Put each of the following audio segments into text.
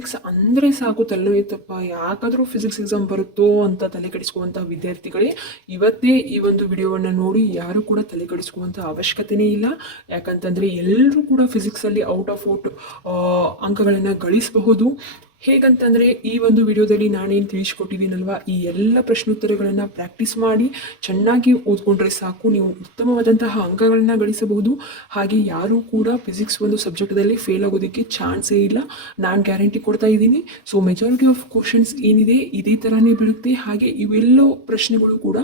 Physics ಅಂದರೆ ಸಾಕು ತಲೆನೋಯ್ತಪ್ಪ, ಯಾಕಾದರೂ physics exam ಬರುತ್ತೋ ಅಂತ ತಲೆ ಕೆಡಿಸ್ಕೊಳ್ಳುವಂಥ ವಿದ್ಯಾರ್ಥಿಗಳೇ ಇವತ್ತೇ ಈ ಒಂದು ವಿಡಿಯೋವನ್ನು ನೋಡಿ ಯಾರು ಕೂಡ ತಲೆ ಕೆಡಿಸ್ಕೊಳ್ಳುವಂಥ ಅವಶ್ಯಕತೆಯೇ ಇಲ್ಲ. ಯಾಕಂತಂದರೆ ಎಲ್ಲರೂ ಕೂಡ ಫಿಸಿಕ್ಸಲ್ಲಿ ಔಟ್ ಆಫ್ ಔಟ್ ಅಂಕಗಳನ್ನು ಗಳಿಸಬಹುದು. ಹೇಗಂತಂದರೆ ಈ ಒಂದು ವಿಡಿಯೋದಲ್ಲಿ ನಾನೇನು ತಿಳಿಸ್ಕೊಟ್ಟಿದ್ದೀನಲ್ವ, ಈ ಎಲ್ಲ ಪ್ರಶ್ನೋತ್ತರಗಳನ್ನು ಪ್ರಾಕ್ಟೀಸ್ ಮಾಡಿ ಚೆನ್ನಾಗಿ ಓದ್ಕೊಂಡ್ರೆ ಸಾಕು, ನೀವು ಉತ್ತಮವಾದಂತಹ ಅಂಕಗಳನ್ನು ಗಳಿಸಬಹುದು. ಹಾಗೆ ಯಾರೂ ಕೂಡ ಫಿಸಿಕ್ಸ್ ಒಂದು ಸಬ್ಜೆಕ್ಟಲ್ಲಿ ಫೇಲ್ ಆಗೋದಕ್ಕೆ ಚಾನ್ಸೇ ಇಲ್ಲ, ನಾನು ಗ್ಯಾರಂಟಿ ಕೊಡ್ತಾ ಇದ್ದೀನಿ. ಸೊ ಮೆಜಾರಿಟಿ ಆಫ್ ಕ್ವಶನ್ಸ್ ಏನಿದೆ ಇದೇ ಥರನೇ ಬೀಳುತ್ತೆ. ಹಾಗೆ ಇವೆಲ್ಲೋ ಪ್ರಶ್ನೆಗಳು ಕೂಡ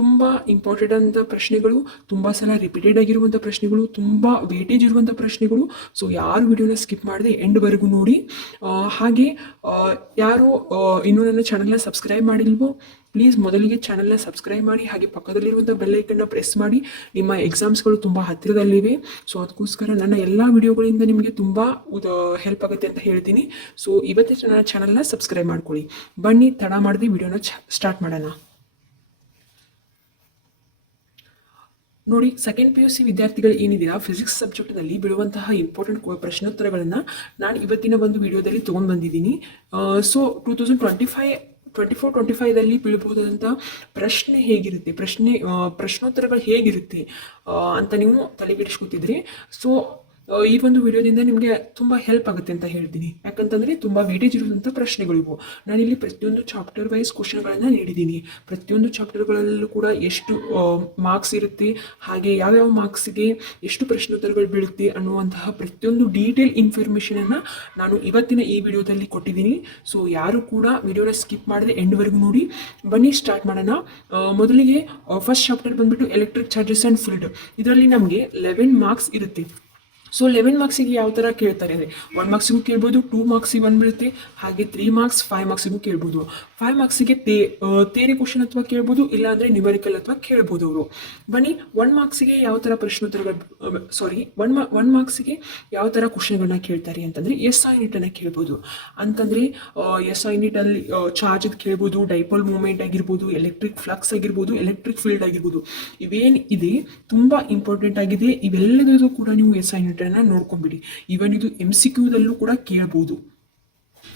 ತುಂಬ ಇಂಪಾರ್ಟೆಂಟ್ ಅಂತ ಪ್ರಶ್ನೆಗಳು, ತುಂಬ ಸಲ ರಿಪೀಟೆಡ್ ಆಗಿರುವಂಥ ಪ್ರಶ್ನೆಗಳು, ತುಂಬ ವೇಟೇಜ್ ಇರುವಂಥ ಪ್ರಶ್ನೆಗಳು. ಸೊ ಯಾರು ವಿಡಿಯೋನ ಸ್ಕಿಪ್ ಮಾಡದೆ ಎಂಡ್ವರೆಗೂ ನೋಡಿ. ಹಾಗೆ ಯಾರು ಇನ್ನೂ ನನ್ನ ಚಾನಲ್ನ ಸಬ್ಸ್ಕ್ರೈಬ್ ಮಾಡಿಲ್ವೋ ಪ್ಲೀಸ್ ಮೊದಲಿಗೆ ಚಾನಲ್ನ ಸಬ್ಸ್ಕ್ರೈಬ್ ಮಾಡಿ, ಹಾಗೆ ಪಕ್ಕದಲ್ಲಿರುವಂಥ ಬೆಲ್ಲೈಕನ್ನ ಪ್ರೆಸ್ ಮಾಡಿ. ನಿಮ್ಮ ಎಕ್ಸಾಮ್ಸ್ಗಳು ತುಂಬ ಹತ್ತಿರದಲ್ಲಿವೆ. ಸೊ ಅದಕ್ಕೋಸ್ಕರ ನನ್ನ ಎಲ್ಲ ವಿಡಿಯೋಗಳಿಂದ ನಿಮಗೆ ತುಂಬ ಹೆಲ್ಪ್ ಆಗುತ್ತೆ ಅಂತ ಹೇಳ್ತೀನಿ. ಸೊ ಇವತ್ತೇ ನನ್ನ ಚಾನಲ್ನ ಸಬ್ಸ್ಕ್ರೈಬ್ ಮಾಡ್ಕೊಳ್ಳಿ. ಬನ್ನಿ ತಡ ಮಾಡದೆ ವಿಡಿಯೋನ ಸ್ಟಾರ್ಟ್ ಮಾಡೋಣ. ನೋಡಿ, ಸೆಕೆಂಡ್ PUC ವಿದ್ಯಾರ್ಥಿಗಳು ಏನಿದ್ದೀರಾ, ಫಿಸಿಕ್ಸ್ ಸಬ್ಜೆಕ್ಟ್ನಲ್ಲಿ ಬೀಳುವಂತಹ ಇಂಪಾರ್ಟೆಂಟ್ ಪ್ರಶ್ನೋತ್ತರಗಳನ್ನು ನಾನು ಇವತ್ತಿನ ಒಂದು ವಿಡಿಯೋದಲ್ಲಿ ತೊಗೊಂಡು ಬಂದಿದ್ದೀನಿ. ಸೊ 2024-25ದಲ್ಲಿ ಬೀಳಬಹುದಾದಂಥ ಪ್ರಶ್ನೆ ಹೇಗಿರುತ್ತೆ, ಪ್ರಶ್ನೋತ್ತರಗಳು ಹೇಗಿರುತ್ತೆ ಅಂತ ನೀವು ತಲೆಗೆಡಿಸ್ಕೊತಿದ್ರಿ. ಸೊ ಈ ಒಂದು ವಿಡಿಯೋದಿಂದ ನಿಮಗೆ ತುಂಬ ಹೆಲ್ಪ್ ಆಗುತ್ತೆ ಅಂತ ಹೇಳ್ತೀನಿ. ಯಾಕಂತಂದರೆ ತುಂಬ ವೇಟೇಜ್ ಇರುವಂಥ ಪ್ರಶ್ನೆಗಳಿವು. ನಾನಿಲ್ಲಿ ಪ್ರತಿಯೊಂದು ಚಾಪ್ಟರ್ ವೈಸ್ ಕ್ವಶನ್ಗಳನ್ನು ನೀಡಿದ್ದೀನಿ. ಪ್ರತಿಯೊಂದು ಚಾಪ್ಟರ್ಗಳಲ್ಲೂ ಕೂಡ ಎಷ್ಟು ಮಾರ್ಕ್ಸ್ ಇರುತ್ತೆ, ಹಾಗೆ ಯಾವ್ಯಾವ ಮಾರ್ಕ್ಸಿಗೆ ಎಷ್ಟು ಪ್ರಶ್ನೋತ್ತರಗಳು ಬೀಳುತ್ತೆ ಅನ್ನುವಂತಹ ಪ್ರತಿಯೊಂದು ಡೀಟೇಲ್ ಇನ್ಫಾರ್ಮೇಷನನ್ನು ನಾನು ಇವತ್ತಿನ ಈ ವಿಡಿಯೋದಲ್ಲಿ ಕೊಟ್ಟಿದ್ದೀನಿ. ಸೊ ಯಾರು ಕೂಡ ವಿಡಿಯೋನ ಸ್ಕಿಪ್ ಮಾಡದೆ ಎಂಡ್ವರೆಗೂ ನೋಡಿ. ಬನ್ನಿ ಸ್ಟಾರ್ಟ್ ಮಾಡೋಣ. ಮೊದಲಿಗೆ ಫಸ್ಟ್ ಚಾಪ್ಟರ್ ಬಂದ್ಬಿಟ್ಟು ಎಲೆಕ್ಟ್ರಿಕ್ ಚಾರ್ಜಸ್ ಆ್ಯಂಡ್ ಫೀಲ್ಡ್. ಇದರಲ್ಲಿ ನಮಗೆ 11 ಮಾರ್ಕ್ಸ್ ಇರುತ್ತೆ. ಸೊ 11 ಮಾರ್ಕ್ಸಿಗೆ ಯಾವ ಥರ ಕೇಳ್ತಾರೆ ಅಂದರೆ 1 ಮಾರ್ಕ್ಸಿಗೂ ಕೇಳ್ಬೋದು, 2 ಮಾರ್ಕ್ಸಿಗೆ 1 ಬೀಳುತ್ತೆ, ಹಾಗೆ 3 ಮಾರ್ಕ್ಸ್ 5 ಮಾರ್ಕ್ಸಿಗೂ ಕೇಳ್ಬೋದು. 5 ಮಾರ್ಕ್ಸಿಗೆ ಥಿಯರಿ ಕ್ವಶನ್ ಅಥವಾ ಕೇಳ್ಬೋದು, ಇಲ್ಲಾಂದರೆ ನ್ಯೂಮರಿಕಲ್ ಅಥವಾ ಕೇಳ್ಬೋದು ಅವರು. ಬನ್ನಿ 1 ಮಾರ್ಕ್ಸಿಗೆ ಯಾವ ಥರ ಪ್ರಶ್ನೋತ್ತರಗಳು, 1 ಮಾರ್ಕ್ಸಿಗೆ ಯಾವ ಥರ ಕ್ವಶನ್ಗಳನ್ನ ಕೇಳ್ತಾರೆ ಅಂತಂದರೆ SI ಯೂನಿಟನ್ನು ಕೇಳ್ಬೋದು. ಅಂತಂದರೆ SI ಯೂನಿಟಲ್ಲಿ ಚಾರ್ಜ್ ಕೇಳ್ಬೋದು, ಡೈಪೋಲ್ ಮೂವ್ಮೆಂಟ್ ಆಗಿರ್ಬೋದು, ಎಲೆಕ್ಟ್ರಿಕ್ ಫ್ಲಕ್ಸ್ ಆಗಿರ್ಬೋದು, ಎಲೆಕ್ಟ್ರಿಕ್ ಫೀಲ್ಡ್ ಆಗಿರ್ಬೋದು. ಇವೇನು ಇದೆ ತುಂಬ ಇಂಪಾರ್ಟೆಂಟ್ ಆಗಿದೆ. ಇವೆಲ್ಲದೂ ಕೂಡ ನೀವು SI ಯೂನಿಟ್ ನೋಡ್ಕೊಂಡ್ಬಿಡಿ. ಇವನ್ ಇದು MCQ ದಲ್ಲೂ ಕೂಡ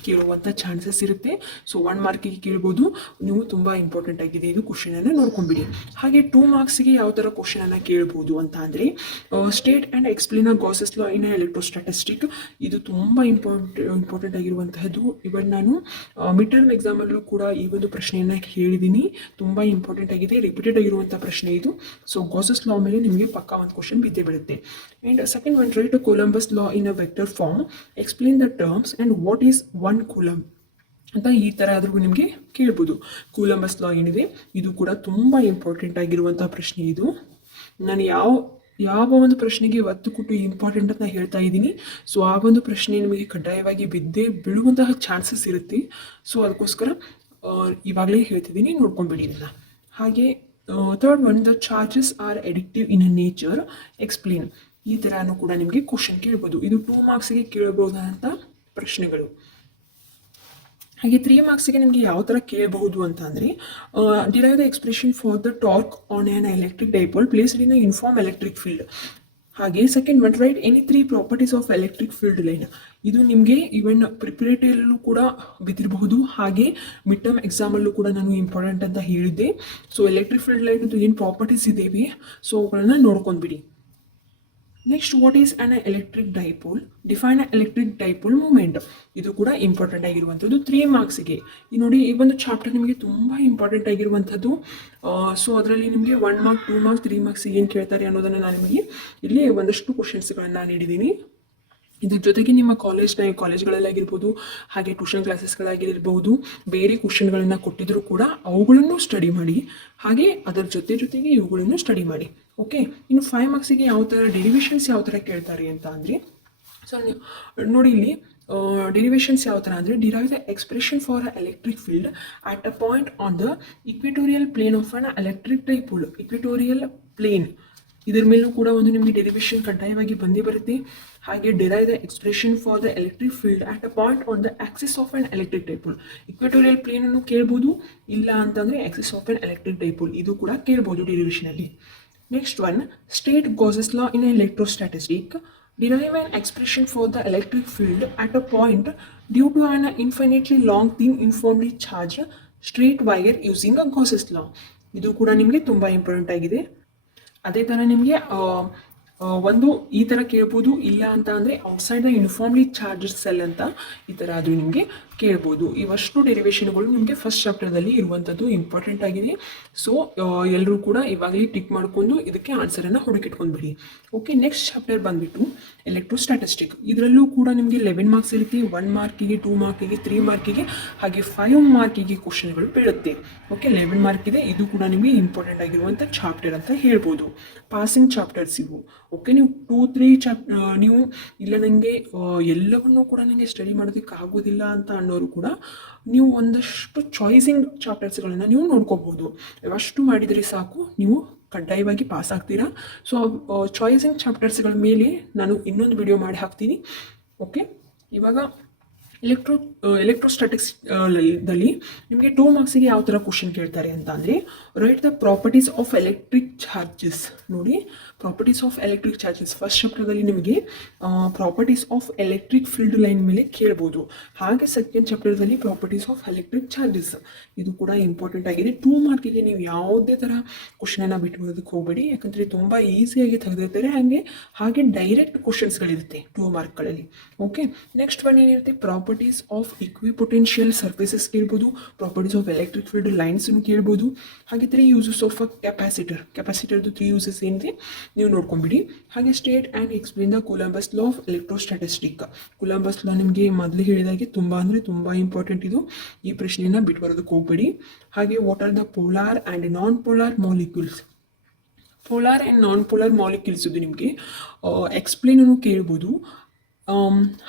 ಕೇಳುವಂಥ ಚಾನ್ಸಸ್ ಇರುತ್ತೆ. ಸೊ 1 ಮಾರ್ಕಿಗೆ ಕೇಳ್ಬೋದು. ನೀವು ತುಂಬ ಇಂಪಾರ್ಟೆಂಟ್ ಆಗಿದೆ ಇದು ಕ್ವಶನನ್ನು ನೋಡ್ಕೊಂಡ್ಬಿಡಿ. ಹಾಗೆ 2 ಮಾರ್ಕ್ಸಿಗೆ ಯಾವ ಥರ ಕ್ವಶನನ್ನು ಕೇಳ್ಬೋದು ಅಂತ ಅಂದರೆ state and explain ಗಾಸಸ್ law in ಎಲೆಕ್ಟ್ರೋಸ್ಟಾಟಿಸ್ಟಿಕ್. ಇದು ತುಂಬ ಇಂಪಾರ್ಟೆಂಟ್ ಆಗಿರುವಂತಹದ್ದು. ಇವನ್ ನಾನು ಮಿಡ್ ಟರ್ಮ್ ಎಕ್ಸಾಮಲ್ಲೂ ಕೂಡ ಈ ಒಂದು ಪ್ರಶ್ನೆಯನ್ನು ಹೇಳಿದ್ದೀನಿ. ತುಂಬ ಇಂಪಾರ್ಟೆಂಟ್ ಆಗಿದೆ, ರಿಪೀಟೆಡ್ ಆಗಿರುವಂಥ ಪ್ರಶ್ನೆ ಇದು. ಸೊ ಗಾಸಸ್ ಲಾ ಮೇಲೆ ನಿಮಗೆ ಪಕ್ಕಾ ಒಂದು ಕ್ವಶನ್ ಬಿದ್ದೇ ಬೀಳುತ್ತೆ. And second one, right Coulomb's law in a vector form, explain the terms and what is 1 coulomb ಅಂತ ಈ ಥರ ಆದರೂ ನಿಮಗೆ ಕೇಳ್ಬೋದು. ಕೂಲಂಬಸ್ ಲಾ ಏನಿದೆ ಇದು ಕೂಡ ತುಂಬ ಇಂಪಾರ್ಟೆಂಟ್ ಆಗಿರುವಂಥ ಪ್ರಶ್ನೆ. ಇದು ನಾನು ಯಾವ ಒಂದು ಪ್ರಶ್ನೆಗೆ ಒತ್ತು ಕೊಟ್ಟು ಇಂಪಾರ್ಟೆಂಟ್ ಅಂತ ಹೇಳ್ತಾ ಇದ್ದೀನಿ. ಸೊ ಆ ಒಂದು ಪ್ರಶ್ನೆ ನಿಮಗೆ ಕಡ್ಡಾಯವಾಗಿ ಬೀಳುವಂತಹ ಚಾನ್ಸಸ್ ಇರುತ್ತೆ. ಸೊ ಅದಕ್ಕೋಸ್ಕರ ಇವಾಗಲೇ ಹೇಳ್ತಿದ್ದೀನಿ, ನೋಡ್ಕೊಂಡ್ಬಿಡಿ ಇದನ್ನು. ಹಾಗೆ third one, the charges are ಅಡಿಕ್ಟಿವ್ ಇನ್ ನೇಚರ್, ಎಕ್ಸ್ಪ್ಲೇನ್. ಈ ಥರನೂ ಕೂಡ ನಿಮಗೆ ಕ್ವಶನ್ ಕೇಳ್ಬೋದು. ಇದು 2 ಮಾರ್ಕ್ಸಿಗೆ ಕೇಳಬಹುದಾದಂಥ ಪ್ರಶ್ನೆಗಳು. ಹಾಗೆ 3 ಮಾರ್ಕ್ಸಿಗೆ ನಿಮಗೆ ಯಾವ ಥರ ಕೇಳಬಹುದು ಅಂತ ಅಂದರೆ derive the expression for the torque on on electric dipole placed in uniform electric field. ಹಾಗೆ second one, write any 3 properties of electric field line. ಇದು ನಿಮಗೆ ಈವನ್ ಪ್ರಿಪರೇಟರಿಯಲ್ಲೂ ಕೂಡ ಬಿದ್ದಿರಬಹುದು, ಹಾಗೆ ಮಿಡ್ ಟರ್ಮ್ ಎಕ್ಸಾಮಲ್ಲೂ ಕೂಡ ನಾನು ಇಂಪಾರ್ಟೆಂಟ್ ಅಂತ ಹೇಳಿದ್ದೆ. ಸೊ ಎಲೆಕ್ಟ್ರಿಕ್ ಫೀಲ್ಡ್ ಲೈನ್ ಏನು ಪ್ರಾಪರ್ಟೀಸ್ ಇದ್ದೇವೆ, ಸೊ ಅವುಗಳನ್ನು ನೋಡ್ಕೊಂಡ್ಬಿಡಿ. Next, what is an electric dipole, define electric dipole moment. ಇದು ಕೂಡ ಇಂಪಾರ್ಟೆಂಟ್ ಆಗಿರುವಂಥದ್ದು 3 ಮಾರ್ಕ್ಸಿಗೆ. ಈ ನೋಡಿ, ಈ ಒಂದು ಚಾಪ್ಟರ್ ನಿಮಗೆ ತುಂಬ ಇಂಪಾರ್ಟೆಂಟ್ ಆಗಿರುವಂಥದ್ದು. ಸೊ ಅದರಲ್ಲಿ ನಿಮಗೆ 1 ಮಾರ್ಕ್, 2 ಮಾರ್ಕ್ಸ್, 3 ಮಾರ್ಕ್ಸಿಗೆ ಏನು ಕೇಳ್ತಾರೆ ಅನ್ನೋದನ್ನು ನಾನು ನಿಮಗೆ ಇಲ್ಲಿ ಒಂದಷ್ಟು ಕ್ವಶನ್ಸ್ಗಳನ್ನು ನೀಡಿದ್ದೀನಿ. ಇದ್ರ ಜೊತೆಗೆ ನಿಮ್ಮ ಕಾಲೇಜ್ಗಳಲ್ಲಾಗಿರ್ಬೋದು, ಹಾಗೆ ಟ್ಯೂಷನ್ ಕ್ಲಾಸಸ್ಗಳಾಗಿರ್ಬೋದು, ಬೇರೆ ಕ್ವಶನ್ಗಳನ್ನು ಕೊಟ್ಟಿದ್ರು ಕೂಡ ಅವುಗಳನ್ನು ಸ್ಟಡಿ ಮಾಡಿ. ಹಾಗೆ ಅದರ ಜೊತೆಗೆ ಇವುಗಳನ್ನು ಸ್ಟಡಿ ಮಾಡಿ. ಓಕೆ, ಇನ್ನು 5 ಮಾರ್ಕ್ಸಿಗೆ ಯಾವ ಥರ ಡೆರಿವೇಷನ್ಸ್ ಯಾವ ಥರ ಕೇಳ್ತಾರೆ ಅಂತ ಅಂದರೆ, ಸೊ ನೋಡಿ ಇಲ್ಲಿ ಡೆರಿವೇಷನ್ಸ್ ಯಾವ ಥರ ಅಂದರೆ derive the expression for a electric field at a point on the equatorial plane of an electric dipole. Equatorial plane ಇದರ ಮೇಲೂ ಕೂಡ ಒಂದು ನಿಮಗೆ ಡೆರಿವೇಷನ್ ಕಡ್ಡಾಯವಾಗಿ ಬಂದೇ ಬರುತ್ತೆ. ಹಾಗೆ derive the expression for the electric field at a point on the axis of an electric dipole. Equatorial ಪ್ಲೇನನ್ನು ಕೇಳ್ಬೋದು, ಇಲ್ಲ ಅಂತಂದರೆ axis of an electric dipole ಇದು ಕೂಡ ಕೇಳ್ಬೋದು ಡೆರಿವೇಷನಲ್ಲಿ. Next one, state Gauss's law in electrostatics. Derive an expression for the electric field at a point due to an infinitely long thin uniformly charge straight wire using a Gauss's law. ಇದು ಕೂಡ ನಿಮಗೆ ತುಂಬ important ಆಗಿದೆ. ಅದೇ ಥರ ನಿಮಗೆ ಒಂದು ಈ ಥರ ಕೇಳ್ಬೋದು, ಇಲ್ಲ ಅಂತ ಅಂದರೆ outside the uniformly charge cell ಅಂತ ಈ ಥರ ಅದು ನಿಮಗೆ ಕೇಳ್ಬೋದು. ಇವಷ್ಟು ಡೆರಿವೇಷನ್ಗಳು ನಿಮಗೆ ಫಸ್ಟ್ ಚಾಪ್ಟರ್ದಲ್ಲಿ ಇರುವಂಥದ್ದು ಇಂಪಾರ್ಟೆಂಟ್ ಆಗಿದೆ. ಸೊ ಎಲ್ಲರೂ ಕೂಡ ಇವಾಗಲೇ ಟಿಕ್ ಮಾಡ್ಕೊಂಡು ಇದಕ್ಕೆ ಆನ್ಸರನ್ನು ಹುಡುಕಿಟ್ಕೊಂಡ್ಬಿಡಿ. ಓಕೆ, ನೆಕ್ಸ್ಟ್ ಚಾಪ್ಟರ್ ಬಂದುಬಿಟ್ಟು ಎಲೆಕ್ಟ್ರೋಸ್ಟ್ಯಾಟಿಸ್ಟಿಕ್. ಇದರಲ್ಲೂ ಕೂಡ ನಿಮಗೆ 11 ಮಾರ್ಕ್ಸ್ ಇರುತ್ತೆ. 1 ಮಾರ್ಕಿಗೆ, 2 ಮಾರ್ಕಿಗೆ, 3 ಮಾರ್ಕಿಗೆ, ಹಾಗೆ 5 ಮಾರ್ಕಿಗೆ ಕ್ವಶನ್ಗಳು ಬೀಳುತ್ತೆ. ಓಕೆ, 11 ಮಾರ್ಕ್ ಇದೆ. ಇದು ಕೂಡ ನಿಮಗೆ ಇಂಪಾರ್ಟೆಂಟ್ ಆಗಿರುವಂಥ ಚಾಪ್ಟರ್ ಅಂತ ಹೇಳ್ಬೋದು. ಪಾಸಿಂಗ್ ಚಾಪ್ಟರ್ಸ್ ಇವು. ಓಕೆ, ನೀವು 2-3 ನೀವು ಇಲ್ಲ ನನಗೆ ಎಲ್ಲವನ್ನೂ ಕೂಡ ನನಗೆ ಸ್ಟಡಿ ಮಾಡೋದಕ್ಕೆ ಆಗೋದಿಲ್ಲ ಅಂತ ಅನ್ನೋರು ಕೂಡ ನೀವು ಒಂದಷ್ಟು ಚಾಯ್ಸಿಂಗ್ ಚಾಪ್ಟರ್ಸ್ಗಳನ್ನು ನೀವು ನೋಡ್ಕೋಬಹುದು. ಇವಷ್ಟು ಮಾಡಿದರೆ ಸಾಕು, ನೀವು ಕಡ್ಡಾಯವಾಗಿ ಪಾಸ್ ಆಗ್ತೀರಾ. ಸೊ ಚಾಯ್ಸಿಂಗ್ ಚಾಪ್ಟರ್ಸ್ಗಳ ಮೇಲೆ ನಾನು ಇನ್ನೊಂದು ವಿಡಿಯೋ ಮಾಡಿ ಹಾಕ್ತೀನಿ. ಓಕೆ, ಇವಾಗ ಎಲೆಕ್ಟ್ರೋಸ್ಟಾಟಿಕ್ಸ್ ದಲ್ಲಿ ನಿಮಗೆ 2 ಮಾರ್ಕ್ಸಿಗೆ ಯಾವ ಥರ ಕ್ವಶನ್ ಕೇಳ್ತಾರೆ ಅಂತ ಅಂದರೆ, write the properties of electric charges. ನೋಡಿ, properties of electric charges first ಚಾಪ್ಟರ್ದಲ್ಲಿ ನಿಮಗೆ properties of electric field line ಮೇಲೆ ಕೇಳ್ಬೋದು. ಹಾಗೆ ಸೆಕೆಂಡ್ ಚಾಪ್ಟರ್ದಲ್ಲಿ ಪ್ರಾಪರ್ಟೀಸ್ ಆಫ್ ಎಲೆಕ್ಟ್ರಿಕ್ ಚಾರ್ಜಸ್. ಇದು ಕೂಡ ಇಂಪಾರ್ಟೆಂಟ್ ಆಗಿದೆ. 2 ಮಾರ್ಕಿಗೆ ನೀವು ಯಾವುದೇ ಥರ ಕ್ವಶನನ್ನು ಬಿಟ್ಬಿಡೋದಕ್ಕೆ ಹೋಗಬೇಡಿ, ಯಾಕಂದರೆ ತುಂಬ ಈಸಿಯಾಗಿ ತೆಗೆದಿರ್ತಾರೆ. ಹಾಗೆ ಡೈರೆಕ್ಟ್ ಕ್ವಶನ್ಸ್ಗಳಿರುತ್ತೆ 2 ಮಾರ್ಕ್ಗಳಲ್ಲಿ. ಓಕೆ, ನೆಕ್ಸ್ಟ್ ಒನ್ ಏನಿರುತ್ತೆ, ಪ್ರಾಪರ್ಟೀಸ್ ಆಫ್ ಇಕ್ವಿಪೊಟೆನ್ಷಿಯಲ್ ಸರ್ಫೇಸಸ್ ಕೇಳ್ಬೋದು, properties of electric field lines ಕೇಳ್ಬೋದು. ಹಾಗೆ 3 ಯೂಸಸ್ ಆಫ್ ಅ ಕೆಪಾಸಿಟರ್ದು 3 ಯೂಸಸ್ ಏನಿದೆ ನೀವು ನೋಡ್ಕೊಂಬಿಡಿ. ಹಾಗೆ state and explain the Coulomb's law of electrostatics. Coulomb's law ನಿಮಗೆ ಮೊದಲು ಹೇಳಿದಾಗೆ ತುಂಬ ಅಂದರೆ ತುಂಬ ಇಂಪಾರ್ಟೆಂಟ್ ಇದು. ಈ ಪ್ರಶ್ನೆಯನ್ನು ಬಿಟ್ಟು ಬರೋದಕ್ಕೆ ಹೋಗಬೇಡಿ. ಹಾಗೆ what are the polar and non polar molecules. Polar and non polar molecules ಇದು ನಿಮಗೆ ಎಕ್ಸ್ಪ್ಲೇನನ್ನು ಕೇಳ್ಬೋದು.